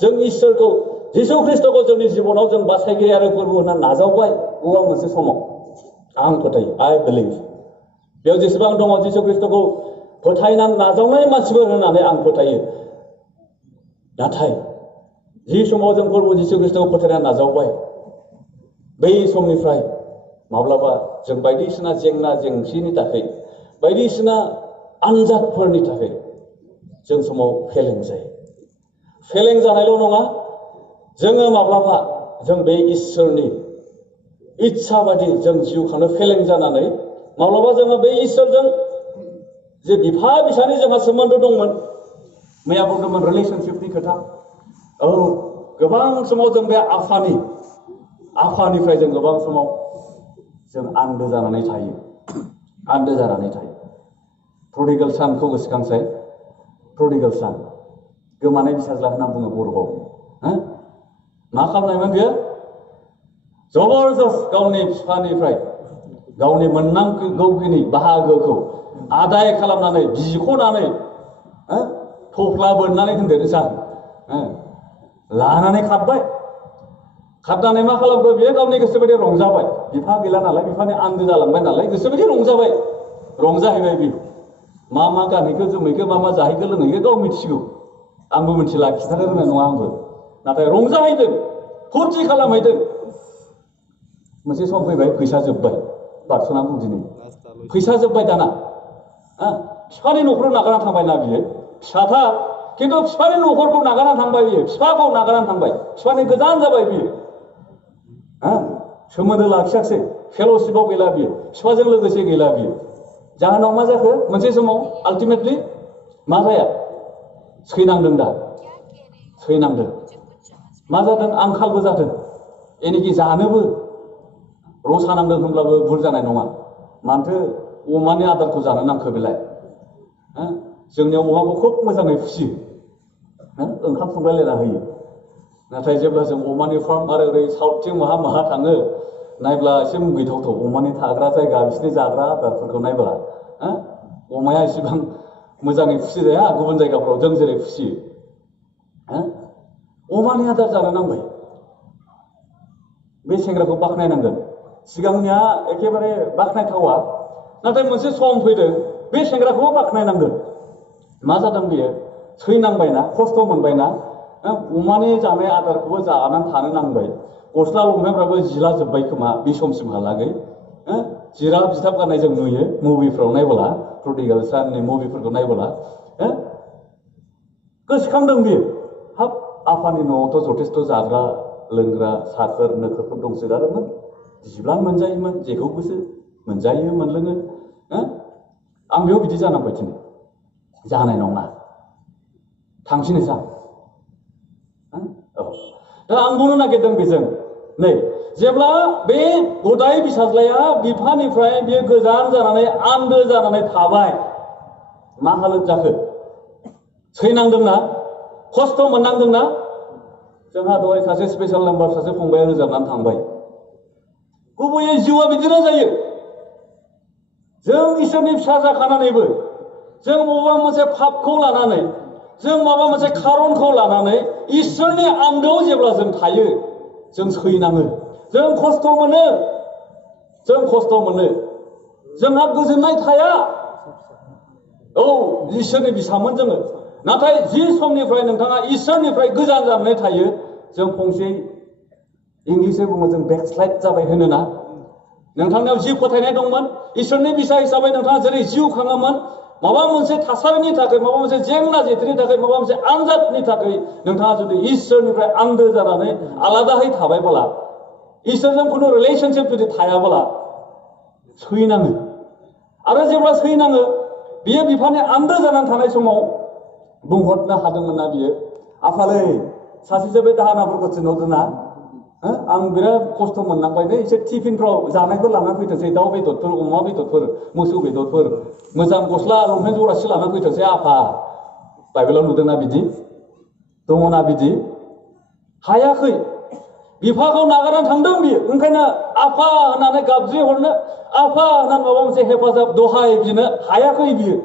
जों इसोरखौ जिसु ख्रिस्ट'खौ जोंनि जिबनाव जों बासायगिरि आरो फोरबो होनना नाजावबाय बबेबा मोनसे समाव आं फोथायो आइ बिलिभ बेयाव जेसेबां दङ जिसु ख्रिस्ट'खौ फोथायनानै नाजावनाय मानसिफोर होननानै आं फोथायो नाथाय जि समाव जों प्रभु जिसु ख्रिस्ट'खौ फोथायनानै नाजावबाय बै समनिफ्राय माब्लाबा जों बायदिसिना जेंना जेंसिनि थाखाय बायदिसिना आनजादफोरनि थाखाय जों समाव फेलें जायो फेलें जानायल' नङा जोङो माब्लाबा जों बे इसोरनि इच्छा बायदि जों जिउ खांनो फेलें जानानै माब्लाबा जोङो बे इसोरजों जे बिफा बिसानि जोंहा सोमोन्दो दंमोन मैया बुंदोंमोन रिलेशनशिपनि खोथा औ गोबां समाव जों बे आफानि आफानिफ्राय जों गोबां समाव जों आन्दो जानानै थायो आन्दो जानानै थायो प्रडिगेल सानखौ गोसोखांसै प्रडिगेल सान गोमानाय फिसाज्ला होनना बुङो बर'आव मा खालामनायमोन बियो जबरदस्त गावनि बिफानिफ्राय गावनि मोननांगौखिनि बाहागोखौ आदाय खालामनानै बिख'नानै थफ्ला बोननानै होनदो सार लानानै खारबाय खारनानै मा खालामखो बियो गावनि गोसो बायदि रंजाबाय बिफा गैला नालाय बिफानि आन्दो जालांबाय नालाय गोसो बायदि रंजाबाय रंजाहैबाय बियो मा मा गानहैखो जोमहैखो मा मा जाहैखो लोंहैखो गाव मिथिगौ आंबो मिथिला खिथानो रोंनाय नङा आंबो नाथाय रंजाहैदों फुरथि खालामहैदों मोनसे सम फैबाय फैसा जोब्बाय बारस'ना बुं दिनै फैसा जोब्बाय दाना बिफानि न'खराव नागारना थांबायना बियो फिसाथार खिन्थु बिफानि न'खरखौ नागारना थांबाय बियो बिफाखौ नागारना थांबाय बिफानि गोजान जाबाय बियो सोमोन्दो लाखियाखिसै फेल'शिपआव गैला बियो बिफाजों लोगोसे गैला बियो जाहोनाव मा जाखो मोनसे समाव आल्टिमेटलि मा जाया सैनांदों दा सैनांदों मा जादों आंखालबो जादों एनिखि जानोबो रसा नांदों होनब्लाबो भुल जानाय नङा मानोथो अमानि आदारखौ जानो नांखो बेलाय जोंनियाव अमाखौ खुब मोजाङै फिसियो ओंखाम संलायलायना होयो नाथाय जेब्ला जों अमानि फार्म आरो ओरै साउथथिं माहा माहा थाङो नायब्ला एसे मुगैथावथाव अमानि थाग्रा जायगा बिसोरनि जाग्रा आदारफोरखौ नायब्ला अमाया एसेबां मोजाङै फिसिजाया गुबुन जायगाफ्राव जों जेरै फिसियो अमानि आदार जानो नांबाय बे सेंग्राखौ बाख्नायनांगोन सिगांनिया एखेबारे बाख्नायथावा नाथाय मोनसे सम फैदों बे सेंग्राखौबो बाख्नायनांगोन मा जादों बेयो सैनांबायना खस्थ' मोनबायना अमानि जानाय आदारखौबो जानानै थानो नांबाय गस्ला लंपेन्टफ्राबो जिला जोब्बाय खोमा बे समसिमहालागै जिराब जिथाब गाननाय जों नुयो मुभिफ्राव नायबोला प्रडिगेल साननि मुभिफोरखौ नायबोला गोसोखांदों बियो हाब आफानि न'आवथ' जथेस्थ' जाग्रा लोंग्रा साखोर नोखोरफोर दंसोगारोमोन जिब्लां मोनजायोमोन जेखौ गोसो मोनजायो मोनलोङो आं बेयाव बिदि जानांबाय दिनै जानाय नङा थांफिनोसै आं दा आं बुंनो नागिरदों बेजों नै जेब्ला बे गदाय फिसाज्लाया बिफानिफ्राय बेयो गोजान जानानै आन्दो जानानै थाबाय मा हालोद जाखो सैनांदोंना खस्थ' मोननांदोंना जोंहा दहाय सासे स्पेशल नाम्बार सासे फंबाया रोजाबनानै थांबाय गुबैयै जिउआ बिदिनो जायो जों इसोरनि फिसा जाखानानैबो जों बबेबा मोनसे पापखौ लानानै जों माबा मोनसे खारनखौ लानानै इसोरनि आन्दोआव जेब्ला जों थायो जों सैनाङो जों खस्थ' मोनो जोंहा गोजोननाय थाया इसोरनि बिसामोन जोङो नाथाय जि समनिफ्राय नोंथाङा इसोरनिफ्राय गोजान जानानै थायो जों फंसे इंलिसै बुङो जों बेकस्लाइड जाबाय होनोना नोंथांनाव जि फोथायनाय दंमोन इसोरनि बिसा हिसाबै नोंथाङा जेरै जिउ खाङोमोन माबा मोनसे थासारिनि थाखाय माबा मोनसे जेंना जेथोनि थाखाय माबा मोनसे आनजादनि थाखाय नोंथाङा जुदि इसोरनिफ्राय आन्दो जानानै आलादाहै थाबायब्ला इसोरजों खुनु रिलेशनशिप जुदि थायाब्ला सैनाङो आरो जेब्ला सैनाङो बियो बिफानि आन्दो जानानै थानाय समाव बुंहरनो हादोंमोन ना बियो आफालै सासेसो बे दाहोनाफोरखौ थिनहरदोंना आं बिराद खस्थ' मोननांबाय नै एसे टिफिनफ्राव जानायफोर लानानै फैथोंसै दाउ बेदरफोर अमा बेदरफोर मोसौ बेदरफोर मोजां गस्ला लंपेन्ट जरासे लानानै फैथोंसै आफा बाइबेलाव नुदोंना बिदि दङना बिदि हायाखै बिफाखौ नागारनानै थांदों बियो ओंखायनो आफा होननानै गाबज्रिहरनो आफा होननानै माबा मोनसे हेफाजाब दहाय बिनो हायाखै बियो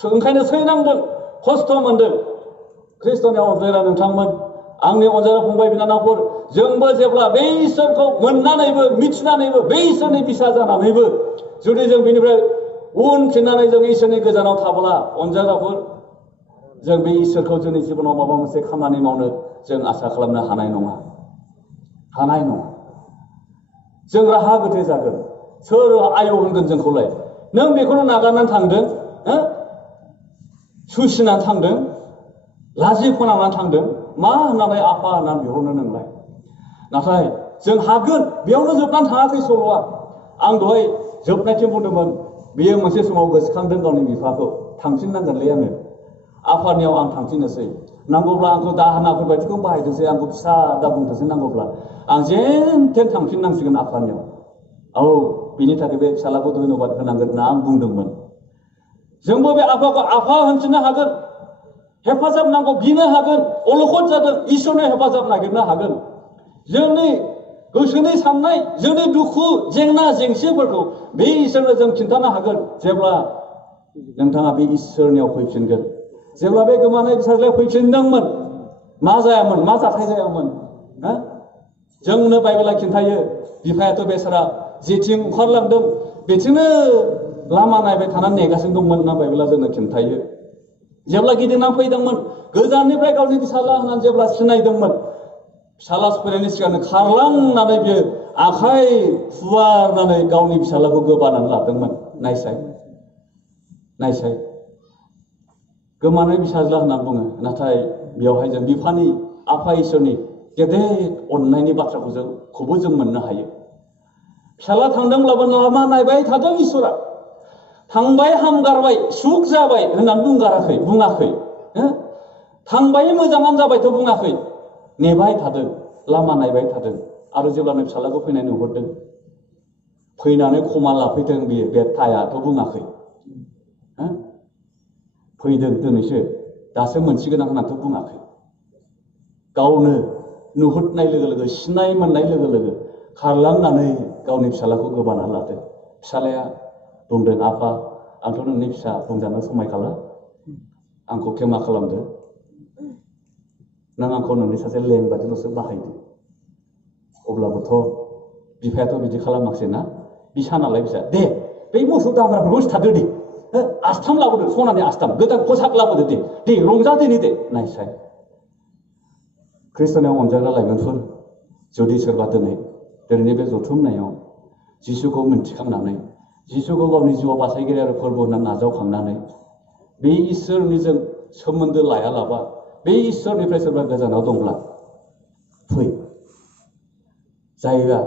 ओंखायनो सैनांदों खस्थ' मोनदों ख्रिस्ट'नि अनजायग्रा नोंथांमोन आंनि अनजायग्रा फंबाय बिनानावफोर जोंबो जेब्ला बे इसोरखौ मोननानैबो मिथिनानैबो बे इसोरनि बिसा जानानैबो जुदि जों बेनिफ्राय उनफिननानै जों इसोरनि गोजानाव थाब्ला अनजायग्राफोर जों बे इसोरखौ जोंनि जिबनाव माबा मोनसे खामानि मावनो जों आसा खालामनो हानाय नङा जों राहा गोथे जागोन सोर आय' होनगोन जोंखौलाय नों बेखौनो नागारनानै थांदों सुसिनानै थांदों लाजि फोनांनानै थांदों मा होननानै आफा होननानै बिहरनो नोंलाय नाथाय जों हागोन बेयावनो जोबनानै थाङाखै सल'आ आं दहाय जोबनायथिं बुंदोंमोन बेयो मोनसे समाव गोसोखांदों गावनि बिफाखौ थांफिननांगोनलै आफानियाव आं थांफिननोसै नांगौब्ला आंखौ दाहोनाफोर बायदिखौ बाहायथोंसै आंखौ फिसा दा बुंथोंसै नांगौब्ला आं जेन थेन थांफिननांसिगोन आफानियाव औ बिनि थाखाय बे फिसालाखौ धन्यबाद होनांगोन होनना आं बुंदोंमोन जोंबो बे आफाखौ आफा होनफिननो हागोन हेफाजाब नांगौ बिनो हागोन अलखद जादों इसोरनि हेफाजाब नागिरनो हागोन जोंनि गोसोनि साननाय जोंनि दुखु जेंना जेंसिफोरखौ बे इसोरनो जों खिन्थानो हागोन जेब्ला नोंथाङा बे इसोरनियाव फैफिनगोन जेब्ला बे गोमानाय फिसाज्लाया फैफिनदोंमोन मा जायामोन मा जाथाय जायामोन जोंनो बाइबेला खिन्थायो बिफायाथ' बेसारा जेथिं ओंखारलांदों बेथिंनो लामा नायबाय थानानै नेगासिनो दंमोन होनना बाइबेला जोंनो खिन्थायो जेब्ला गिदिंना फैदोंमोन गोजाननिफ्राय गावनि फिसाला होननानै जेब्ला सिनायदोंमोन फिसाला सफैनायनि सिगांनो खारलांनानै बियो आखाइ फुवारनानै गावनि फिसालाखौ गोबानानै लादोंमोन नायसाय गोमानाय फिसाज्ला होनना बुङो नाथाय बेवहाय जों बिफानि आफा इसोरनि गेदेर अननायनि बाथ्राखौबो जों मोननो हायो फिसाला थांदोंब्लाबो लामा नायबाय थादों इसोरा थांबाय हामगारबाय सुख जाबाय होननानै बुङाखै थांबाय मोजाङानो जाबायथ' बुङाखै नेबाय थादों लामा नायबाय थादों आरो जेब्लानो फिसालाखौ फैनाय नुहरदों फैनानै खमा लाफैदों बियो बे थायाथ' बुङाखै फैदों दिनैसो दासो मोनसिगोन आं होननाथ' बुङाखै गावनो नुहुरनाय लोगो लोगो सिनाय मोननाय लोगो लोगो खारलांनानै गावनि फिसालाखौ गोबाना लादों फिसालाया बुंदों आफा आंथ' नोंनि फिसा बुंजानो समायखाला आंखौ क्षमा खालामदो नों आंखौ नोंनि सासे लें बादिल'सो बाहायदो अब्लाबोथ' बिफायाथ' बिदि खालामाखिसै ना बिसा नालाय फिसा दे बै मोसौ दामग्राफोरखौ सिथारदो दे आस्थाम लाबोदो सनानि आस्थाम गोदान खसाब लाबोदो दे रंजादोनि दे नायसाय ख्रिस्ट'नियाव अनजाग्रा लाइमोनफोर जुदि सोरबा दिनैनि बे जथुमनायाव जिसुखौ मिन्थिखांनानै जिसुखौ गावनि जिउआव बासायगिरि आरो फोरबो होनना नाजावखांनानै बे इसोरनिजों सोमोन्दो लायालाबा बे इसोरनिफ्राय सोरबा गोजानाव दंब्ला फै जायगा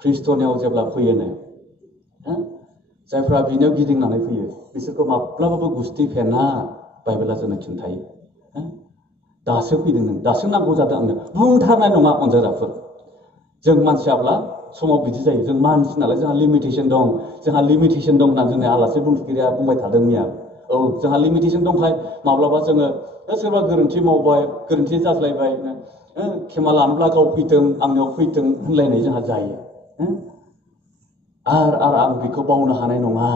ख्रिस्ट'नियाव जेब्ला फैयोनो जायफ्रा बिनियाव गिदिंनानै फैयो बिसोरखौ माब्लाबाबो गुस्थि फेना बाइबेला जोंनो खिन्थायो दासो फैदों नों दासो नांगौ जादों आंनो बुंथारनाय नङा अनजाग्राफोर जों मानसियाब्ला समाव बिदि जायो जों मानसि नालाय जोंहा लिमिटेसन दं होननानै जोंनि आलासि बुंथिगिरिया बुंबाय थादों मैया औ जोंहा लिमिटेसन दंखाय माब्लाबा जोङो सोरबा गोरोन्थि मावबाय गोरोन्थि जाज्लायबाय क्षमा लानोब्ला गाव फैथों आंनियाव फैथों होनलायनाय जोंहा जायो आरो आं बेखौ बावनो हानाय नङा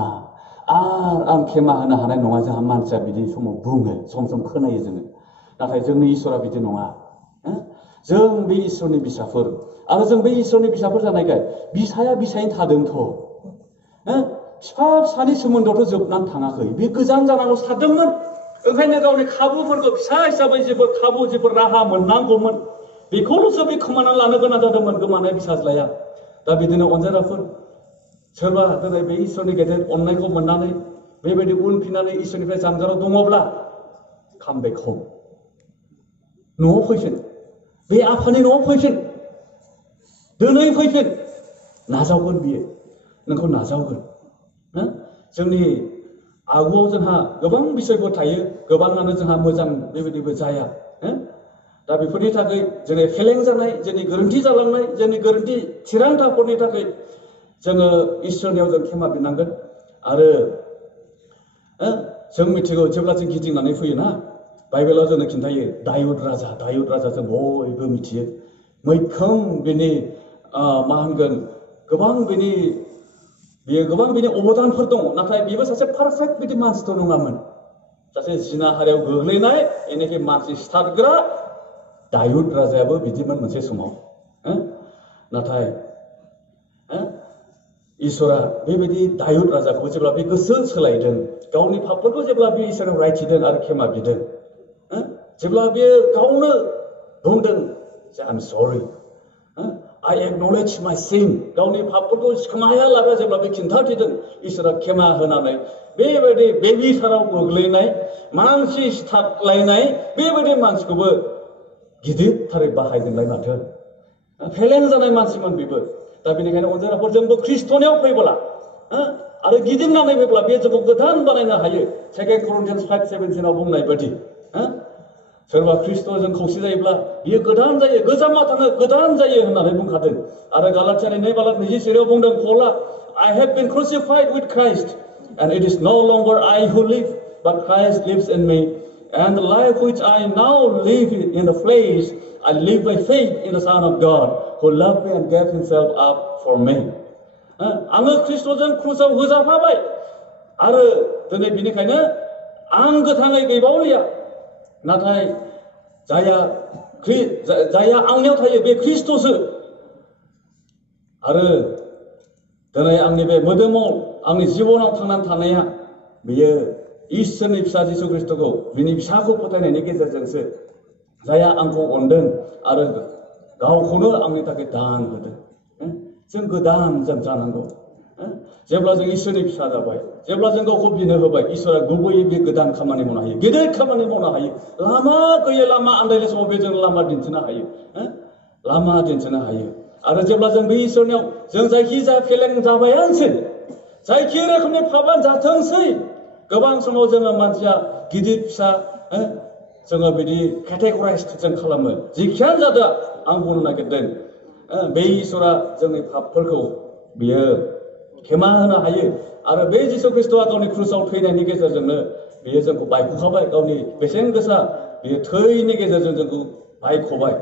आरो आं क्षमा होनो हानाय नङा जोंहा मानसिया बिदि समाव बुङो सम सम खोनायो जोङो नाथाय जोंनि इसोरा बिदि नङा जों बे इसोरनि बिसाफोर आरो जों बे इसोरनि बिसाफोर जानायखाय बिसाया बिसायैनो थादोंथ' बिफा फिसानि सोमोन्दोआवथ' जोबनानै थाङाखै बे गोजान जानांगौ सानदोंमोन ओंखायनो गावनि खाबुफोरखौ फिसा हिसाबै जेबो खाबु जेबो राहा मोननांगौमोन बेखौल'सो बे खोमानानै लानो गोनां जादोंमोन गोमानाय फिसाज्लाया दा बिदिनो अनजाग्राफोर सोरबा दिनै बे इसोरनि गेदेर अननायखौ मोननानै बेबायदि उनफिननानै इसोरनिफ्राय जानगाराव दङब्ला कामबेक हम न'आव फैफिन बे आफानि न'आव फैफिन दिनै फैफिन नाजावगोन बियो नोंखौ नाजावगोन जोंनि आगुआव जोंहा गोबां बिसयफोर थायो गोबाङानो जोंहा मोजां बेबायदिबो जाया दा बेफोरनि थाखाय जोंनि फेलें जानाय जोंनि गोरोन्थि जालांनाय जोंनि गोरोन्थि थिरांथाफोरनि थाखाय जोङो इसोरनियाव जों क्षमा बिनांगोन आरो जों मिथिगौ जेब्ला जों गिदिंनानै फैयोना बाइबेलाव जोंनो खिन्थायो दायुद राजा जों बयबो मिथियो मैखोम बेनि मा होनगोन गोबां बेनि अबदानफोर दङ नाथाय बेबो सासे पारफेक्ट बिदि मानसिथ' नङामोन सासे जिनाहारियाव गोग्लैनाय एनेखे मानसि सिथारग्रा दायुद राजायाबो बिदिमोन मोनसे समाव नाथाय इसोरा बेबायदि दायुद राजाखौ जेब्ला बे गोसो सोलायदों गावनि पापफोरखौ जेब्ला बे इसोराव रायथिदों आरो क्षमा बिदों जेब्ला बे गावनो बुंदों जे आइ एम सरि I acknowledge my sin गावनि पापफोरखौ खोमायालाबा जेब्ला बे खिन्थाथिदों इसोरा क्षमा होनानै बेबायदि बेबिसाराव गोग्लैनाय मानसि सिथारलायनाय बेबायदि मानसिखौबो गिदिरथारै बाहायदोंलाय माथो फेलें जानाय मानसिमोन बेबो दा बेनिखायनो अनजाग्राफोर जोंबो ख्रिस्ट'नियाव फैबोला आरो गिदिंनानै फैब्ला बे जोंखौ गोदान बानायनो हायो 2 Corinthians 5:17 बुंनाय बायदि सोरबा ख्रिस्ट'जों खौसे जायोब्ला बियो गोदान जायो गोजामा थाङो गोदान जायो होननानै बुंखादों आरो गालातियानि 2:27 बुंदों पौला I have been crucified with Christ and it is no longer I who live but Christ lives in me and the life which I now live in the flesh I live by faith in the Son of God who loved me and gave himself up for me आङो ख्रिस्ट'जों क्रुसाव होजाफाबाय आरो दिनै बिनिखायनो आं गोथाङै गैबावलिया नाथाय जाया आंनियाव थायो बे ख्रिस्ट'सो आरो दिनै आंनि बे मोदोमाव आंनि जिबनाव थांनानै थानाया बेयो इसोरनि फिसा जिसु ख्रिस्ट'खौ बिनि फिसाखौ फोथायनायनि गेजेरजोंसो जाया आंखौ अनदों आरो गावखौनो आंनि थाखाय दान होदों जों गोदान जों जानांगौ जेब्ला जों इसोरनि फिसा जाबाय जेब्ला जों गावखौ बिनो होबाय इसोरा गुबैयै बे गोदान खामानि मावनो हायो गेदेर खामानि मावनो हायो लामा गैयै लामा आन्दायनाय समाव बे जों लामा दिन्थिनो हायो लामा दिन्थिनो हायो आरो जेब्ला जों बे इसोरनियाव जों जायखिजाया फेलें जाबायानोसै जायखि रोखोमनि फाबान जाथोंसै गोबां समाव जोङो मानसिया गिदिर फिसा जोङो बिदि केटेगराइज जों खालामो जिखियानो जादों आं बुंनो नागिरदों बे इसोरा जोंनि पापफोरखौ बियो क्षमा होनो हायो आरो बे जिसु ख्रिस्ट'आ गावनि क्रुसाव थैनायनि गेजेरजोंनो बियो जोंखौ बायख'खाबाय गावनि बेसेन गोसा बियो थैनि गेजेरजों जोंखौ बायख'बाय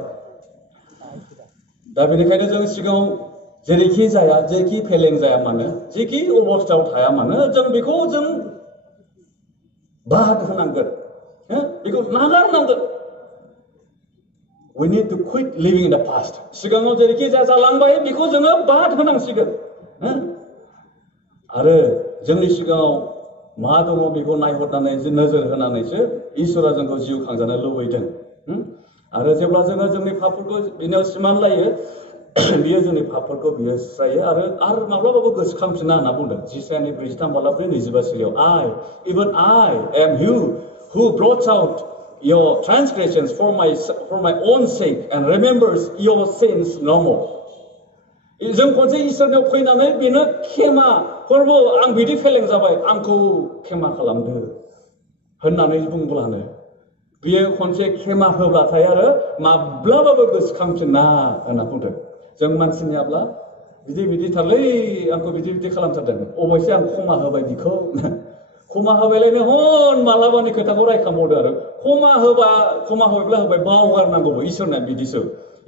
दा बेनिखायनो जों सिगाङाव जेरैखि जाया जेखि फेलें जाया मानो जेखि अबस्थायाव थाया मानो जों बेखौ जों बाद होनांगोन बेखौ नागारनांगोन We need to quit living in the past. सिगाङाव जेरैखि जाया जालांबाय बेखौ जोङो बाद होनांसिगोन आरो जोंनि सिगाङाव मा दङ बेखौ नायहरनानै नोजोर होनानैसो इसोरा जोंखौ जिउ खांजानो लुबैदों आरो जेब्ला जोङो जोंनि पापफोरखौ बिनियाव सिमान लायो बियो जोंनि पापफोरखौ बियो सुस्रायो आरो माब्लाबाबो गोसोखांफिना होनना बुंदों जिसायानि 43:23 even I am you who blots out your transgressions for my own sake and remembers your sins no more. जों खनसे इसोरनियाव फैनानै बेनो क्षमा फोरबो आं बिदि फेलें जाबाय आंखौ क्षमा खालामदो होननानै बुंब्लानो बियो खनसे क्षमा होब्लाथाय आरो माब्लाबाबो गोसोखांफिना होनना बुंदों जों मानसिनियाब्ला बिदिथारलै आंखौ बिदि खालामथारदों अबयसे आं क्षमा होबाय बिखौ क्षमा होबायलायनो हन मालाबानि खोथाखौ रायखांबावदो आरो क्षमा होबायब्ला होबाय बावगारनांगौबो इसोरना बिदिसो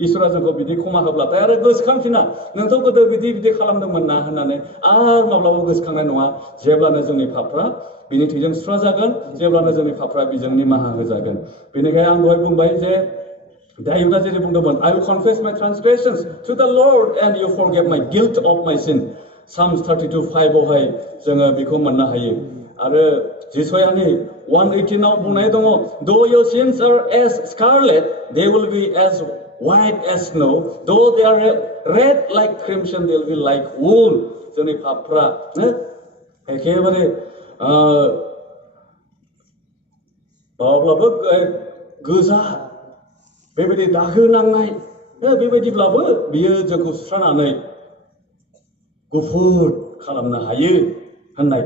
इसोरा जोंखौ बिदि क्षमा होब्लाथाय आरो गोसोखांफिना नोंथ' गोदो बिदि खालामदोंमोन ना होननानै आरो माब्लाबाबो गोसोखांनाय नङा जेब्लानो जोंनि पापफ्रा बिनि थैजों सुस्रा जागोन जेब्लानो जोंनि पापफ्रा बिजों निमाहा होजागोन बेनिखायनो आं दहाय बुंबाय जे दायुदा जेरै बुंदोंमोन I will confess my transgressions to the Lord and you forgive my guilt of my sin Psalms 32:5 आवहाय जोङो बेखौ मोननो हायो आरो जिसयानि 1:18 आव बुंनाय दङ though your sins are as scarlet they will be as white as snow though they are red like crimson they will be like wool जोंनि पापफ्रा एखेबारे माब्लाबो गोजा बेबायदि दागो नांनाय बेबायदिब्लाबो बियो जोंखौ सुस्रानानै गुफुर खालामनो हायो होननाय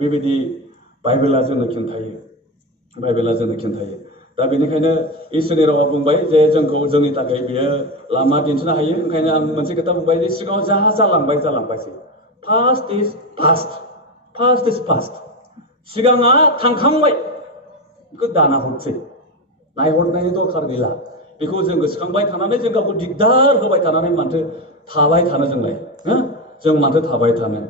बेबायदि बाइबेला जोंनो खिन्थायो दा बेनिखायनो इसोरनि रावा बुंबाय जे जोंखौ जोंनि थाखाय बियो लामा दिन्थिनो हायो ओंखायनो आं मोनसे खोथा बुंबाय जे सिगाङाव जा जालांबायसै पास्ट इज पास्ट सिगाङा थांखांबाय बेखौ दाना हरसै नायहरनायनि दरखार गैला बेखौ जों गोसोखांबाय थानानै जों गावखौ दिगदार होबाय थानानै माथो थाबाय थानो जोंलाय जों माथो थाबाय थानो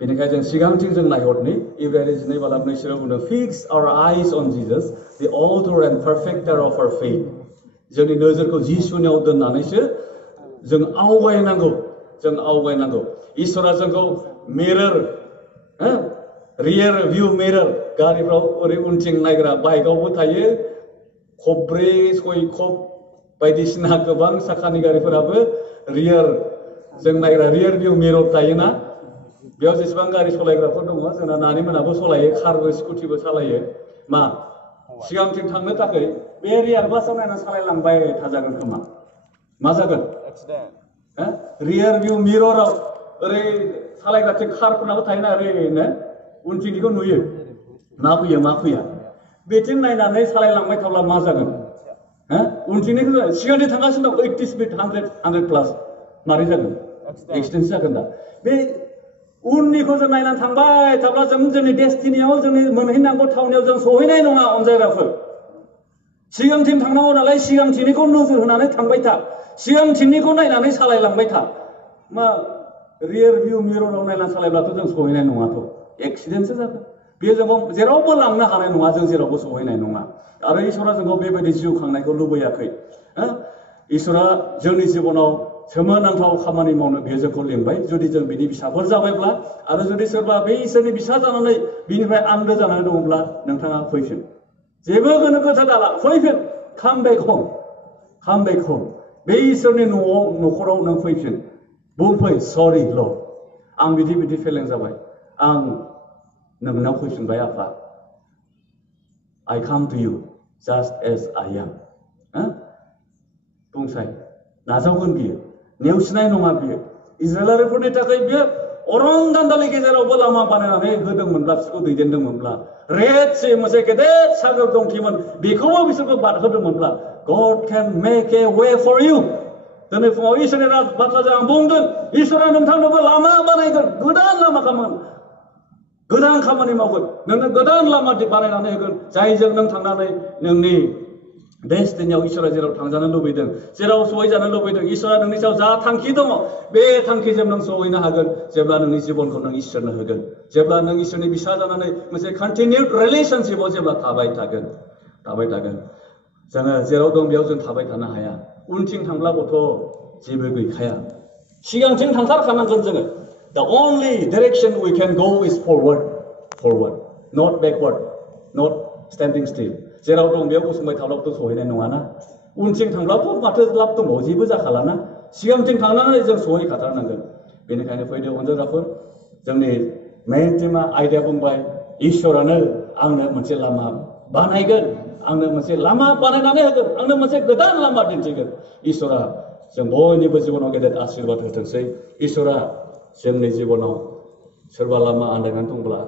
बेनिखायनो जों सिगांथिं जों नायहरनि इब्राहिम 2:2 बुंदों fix our eyes on Jesus the author and perfecter of our faith जोंनि नोजोरखौ जिसुनियाव दोननानैसो जों आवगायनांगौ इसोरा जोंखौ मिरर रियर भिउ मिरर गारिफ्राव ओरै उनथिं नायग्रा बाइकआवबो थायो खब्रै सय खब बायदिसिना गोबां साखानि गारिफोराबो रियर जों नायग्रा रियर भिउ मिरर थायोना बेयाव जेसेबां गारि सालायग्राफोर दङ जोंना नानि मोनाबो सालायो कारबो स्कुटिबो सालायो मा सिगांथिं थांनो थाखाय बे रियार ग्लासाव नायना सालायलांबाय थाजागोन खोमा मा जागोन रियर भिउ मिरराव ओरै सालायग्राथिं कारफोरनाबो थायोना ओरैनो उनथिंनिखौ नुयो मा फैयो मा फैया बेथिं नायनानै सालायलांबाय थाब्ला मा जागोन उनथिंनिखौ सिगांथिं थांगासिनो दं 80 स्पिड 100 प्लास मारै जागोन एक्सिडेन्ट जागोन दा बे उननिखौ जों नायनानै थांबाय थाब्ला जों जोंनि डेस्टिनियाव जोंनि मोनहैनांगौ थावनियाव जों सहैनाय नङा अनजायग्राफोर सिगांथिं थांनांगौ नालाय सिगांथिंनिखौ नोजोर होनानै थांबाय था सिगांथिंनिखौ नायनानै सालायलांबाय था मा रियर भिउ मिरराव नायनानै सालायब्लाथ' जों सहैनाय नङाथ' एक्सिडेन्टसो जागोन बे जोंखौ जेरावबो लांनो हानाय नङा जों जेरावबो सहैनाय नङा आरो इसोरा जोंखौ बेबायदि जिउ खांनायखौ लुबैयाखै इसोरा जोंनि जिबनाव सोमोनांथाव खामानि मावनो बियो जोंखौ लिंबाय जुदि जों बिनि फिसाफोर जाबायब्ला आरो जुदि सोरबा बे इसोरनि फिसा जानानै बिनिफ्राय आन्दो जानानै दङब्ला नोंथाङा फैफिन जेबो गोनो गोथो दाला फैफिन काम बेक हम बे इसोरनि न'खराव नों फैफिन बुंफै सरि लर्ड आं बिदि फेलें जाबाय आं नोंनाव फैफिनबाय आफा I come to you just as I am बुंसाय नाजावगोन बियो नेवसिनाय नङा बियो इजराइलारिफोरनि थाखाय बियो अरन दान्दालि गेजेरावबो लामा बानायनानै होदोंमोनब्ला बिसोरखौ दैदेनदोंमोनब्ला रेड सी मोनसे गेदेर सागर दंथिमोन बेखौबो बिसोरखौ बारहोदोंमोनब्ला God can make a way for you दिनै फुङाव इसोरनि बाथ्राजों आं बुंदों इसोरा नोंथांनोबो लामा बानायगोन गोदान लामा गोदान खामानि मावगोन नोंनो गोदान लामा बानायनानै होगोन जायजों नों थांनानै नोंनि डेस्टिनियाव इसोरा जेराव थांजानो लुबैदों जेराव सहैजानो लुबैदों इसोरा नोंनि सायाव जा थांखि दङ बे थांखिजों नों सहैनो हागोन जेब्ला नोंनि जिबनखौ नों इसोरनो होगोन जेब्ला नों इसोरनि फिसा जानानै मोनसे कन्टिनिउड रिलेशनशिपआव जेब्ला थाबाय थागोन जोङो जेराव दं बेयाव जों थाबाय थानो हाया उनथिं थांब्लाबोथ' जेबो गैखाया सिगांथिं थांथारखानांगोन जोङो The only direction we can go is forward, not backward, not standing still. जेराव दं बेयाव गसंबाय थाब्लाबोथ' सहैनाय नङाना उनथिं थांब्लाबोथ' माथो लाब दङ जेबो जाखालाना सिगांथिं थांनानै जों सहैखाथारनांगोन बेनिखायनो फैदो अनजायग्राफोर जोंनि मेइन टीमा आयदाया बुंबाय इसोरानो आंनो मोनसे लामा बानायगोन आंनो मोनसे लामा बानायनानै होगोन आंनो मोनसे गोदान लामा दिन्थिगोन इसोरा जों बयनिबो जिबनाव गेदेर आशीर्बाद होथोंसै इसोरा जोंनि जिबनाव सोरबा लामा आन्दायनानै दंब्ला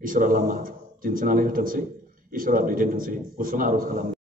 इसोरा लामा दिन्थिनानै होथोंसै इसोरा दैदेनथोंसै गुसुं आर'ज खालामो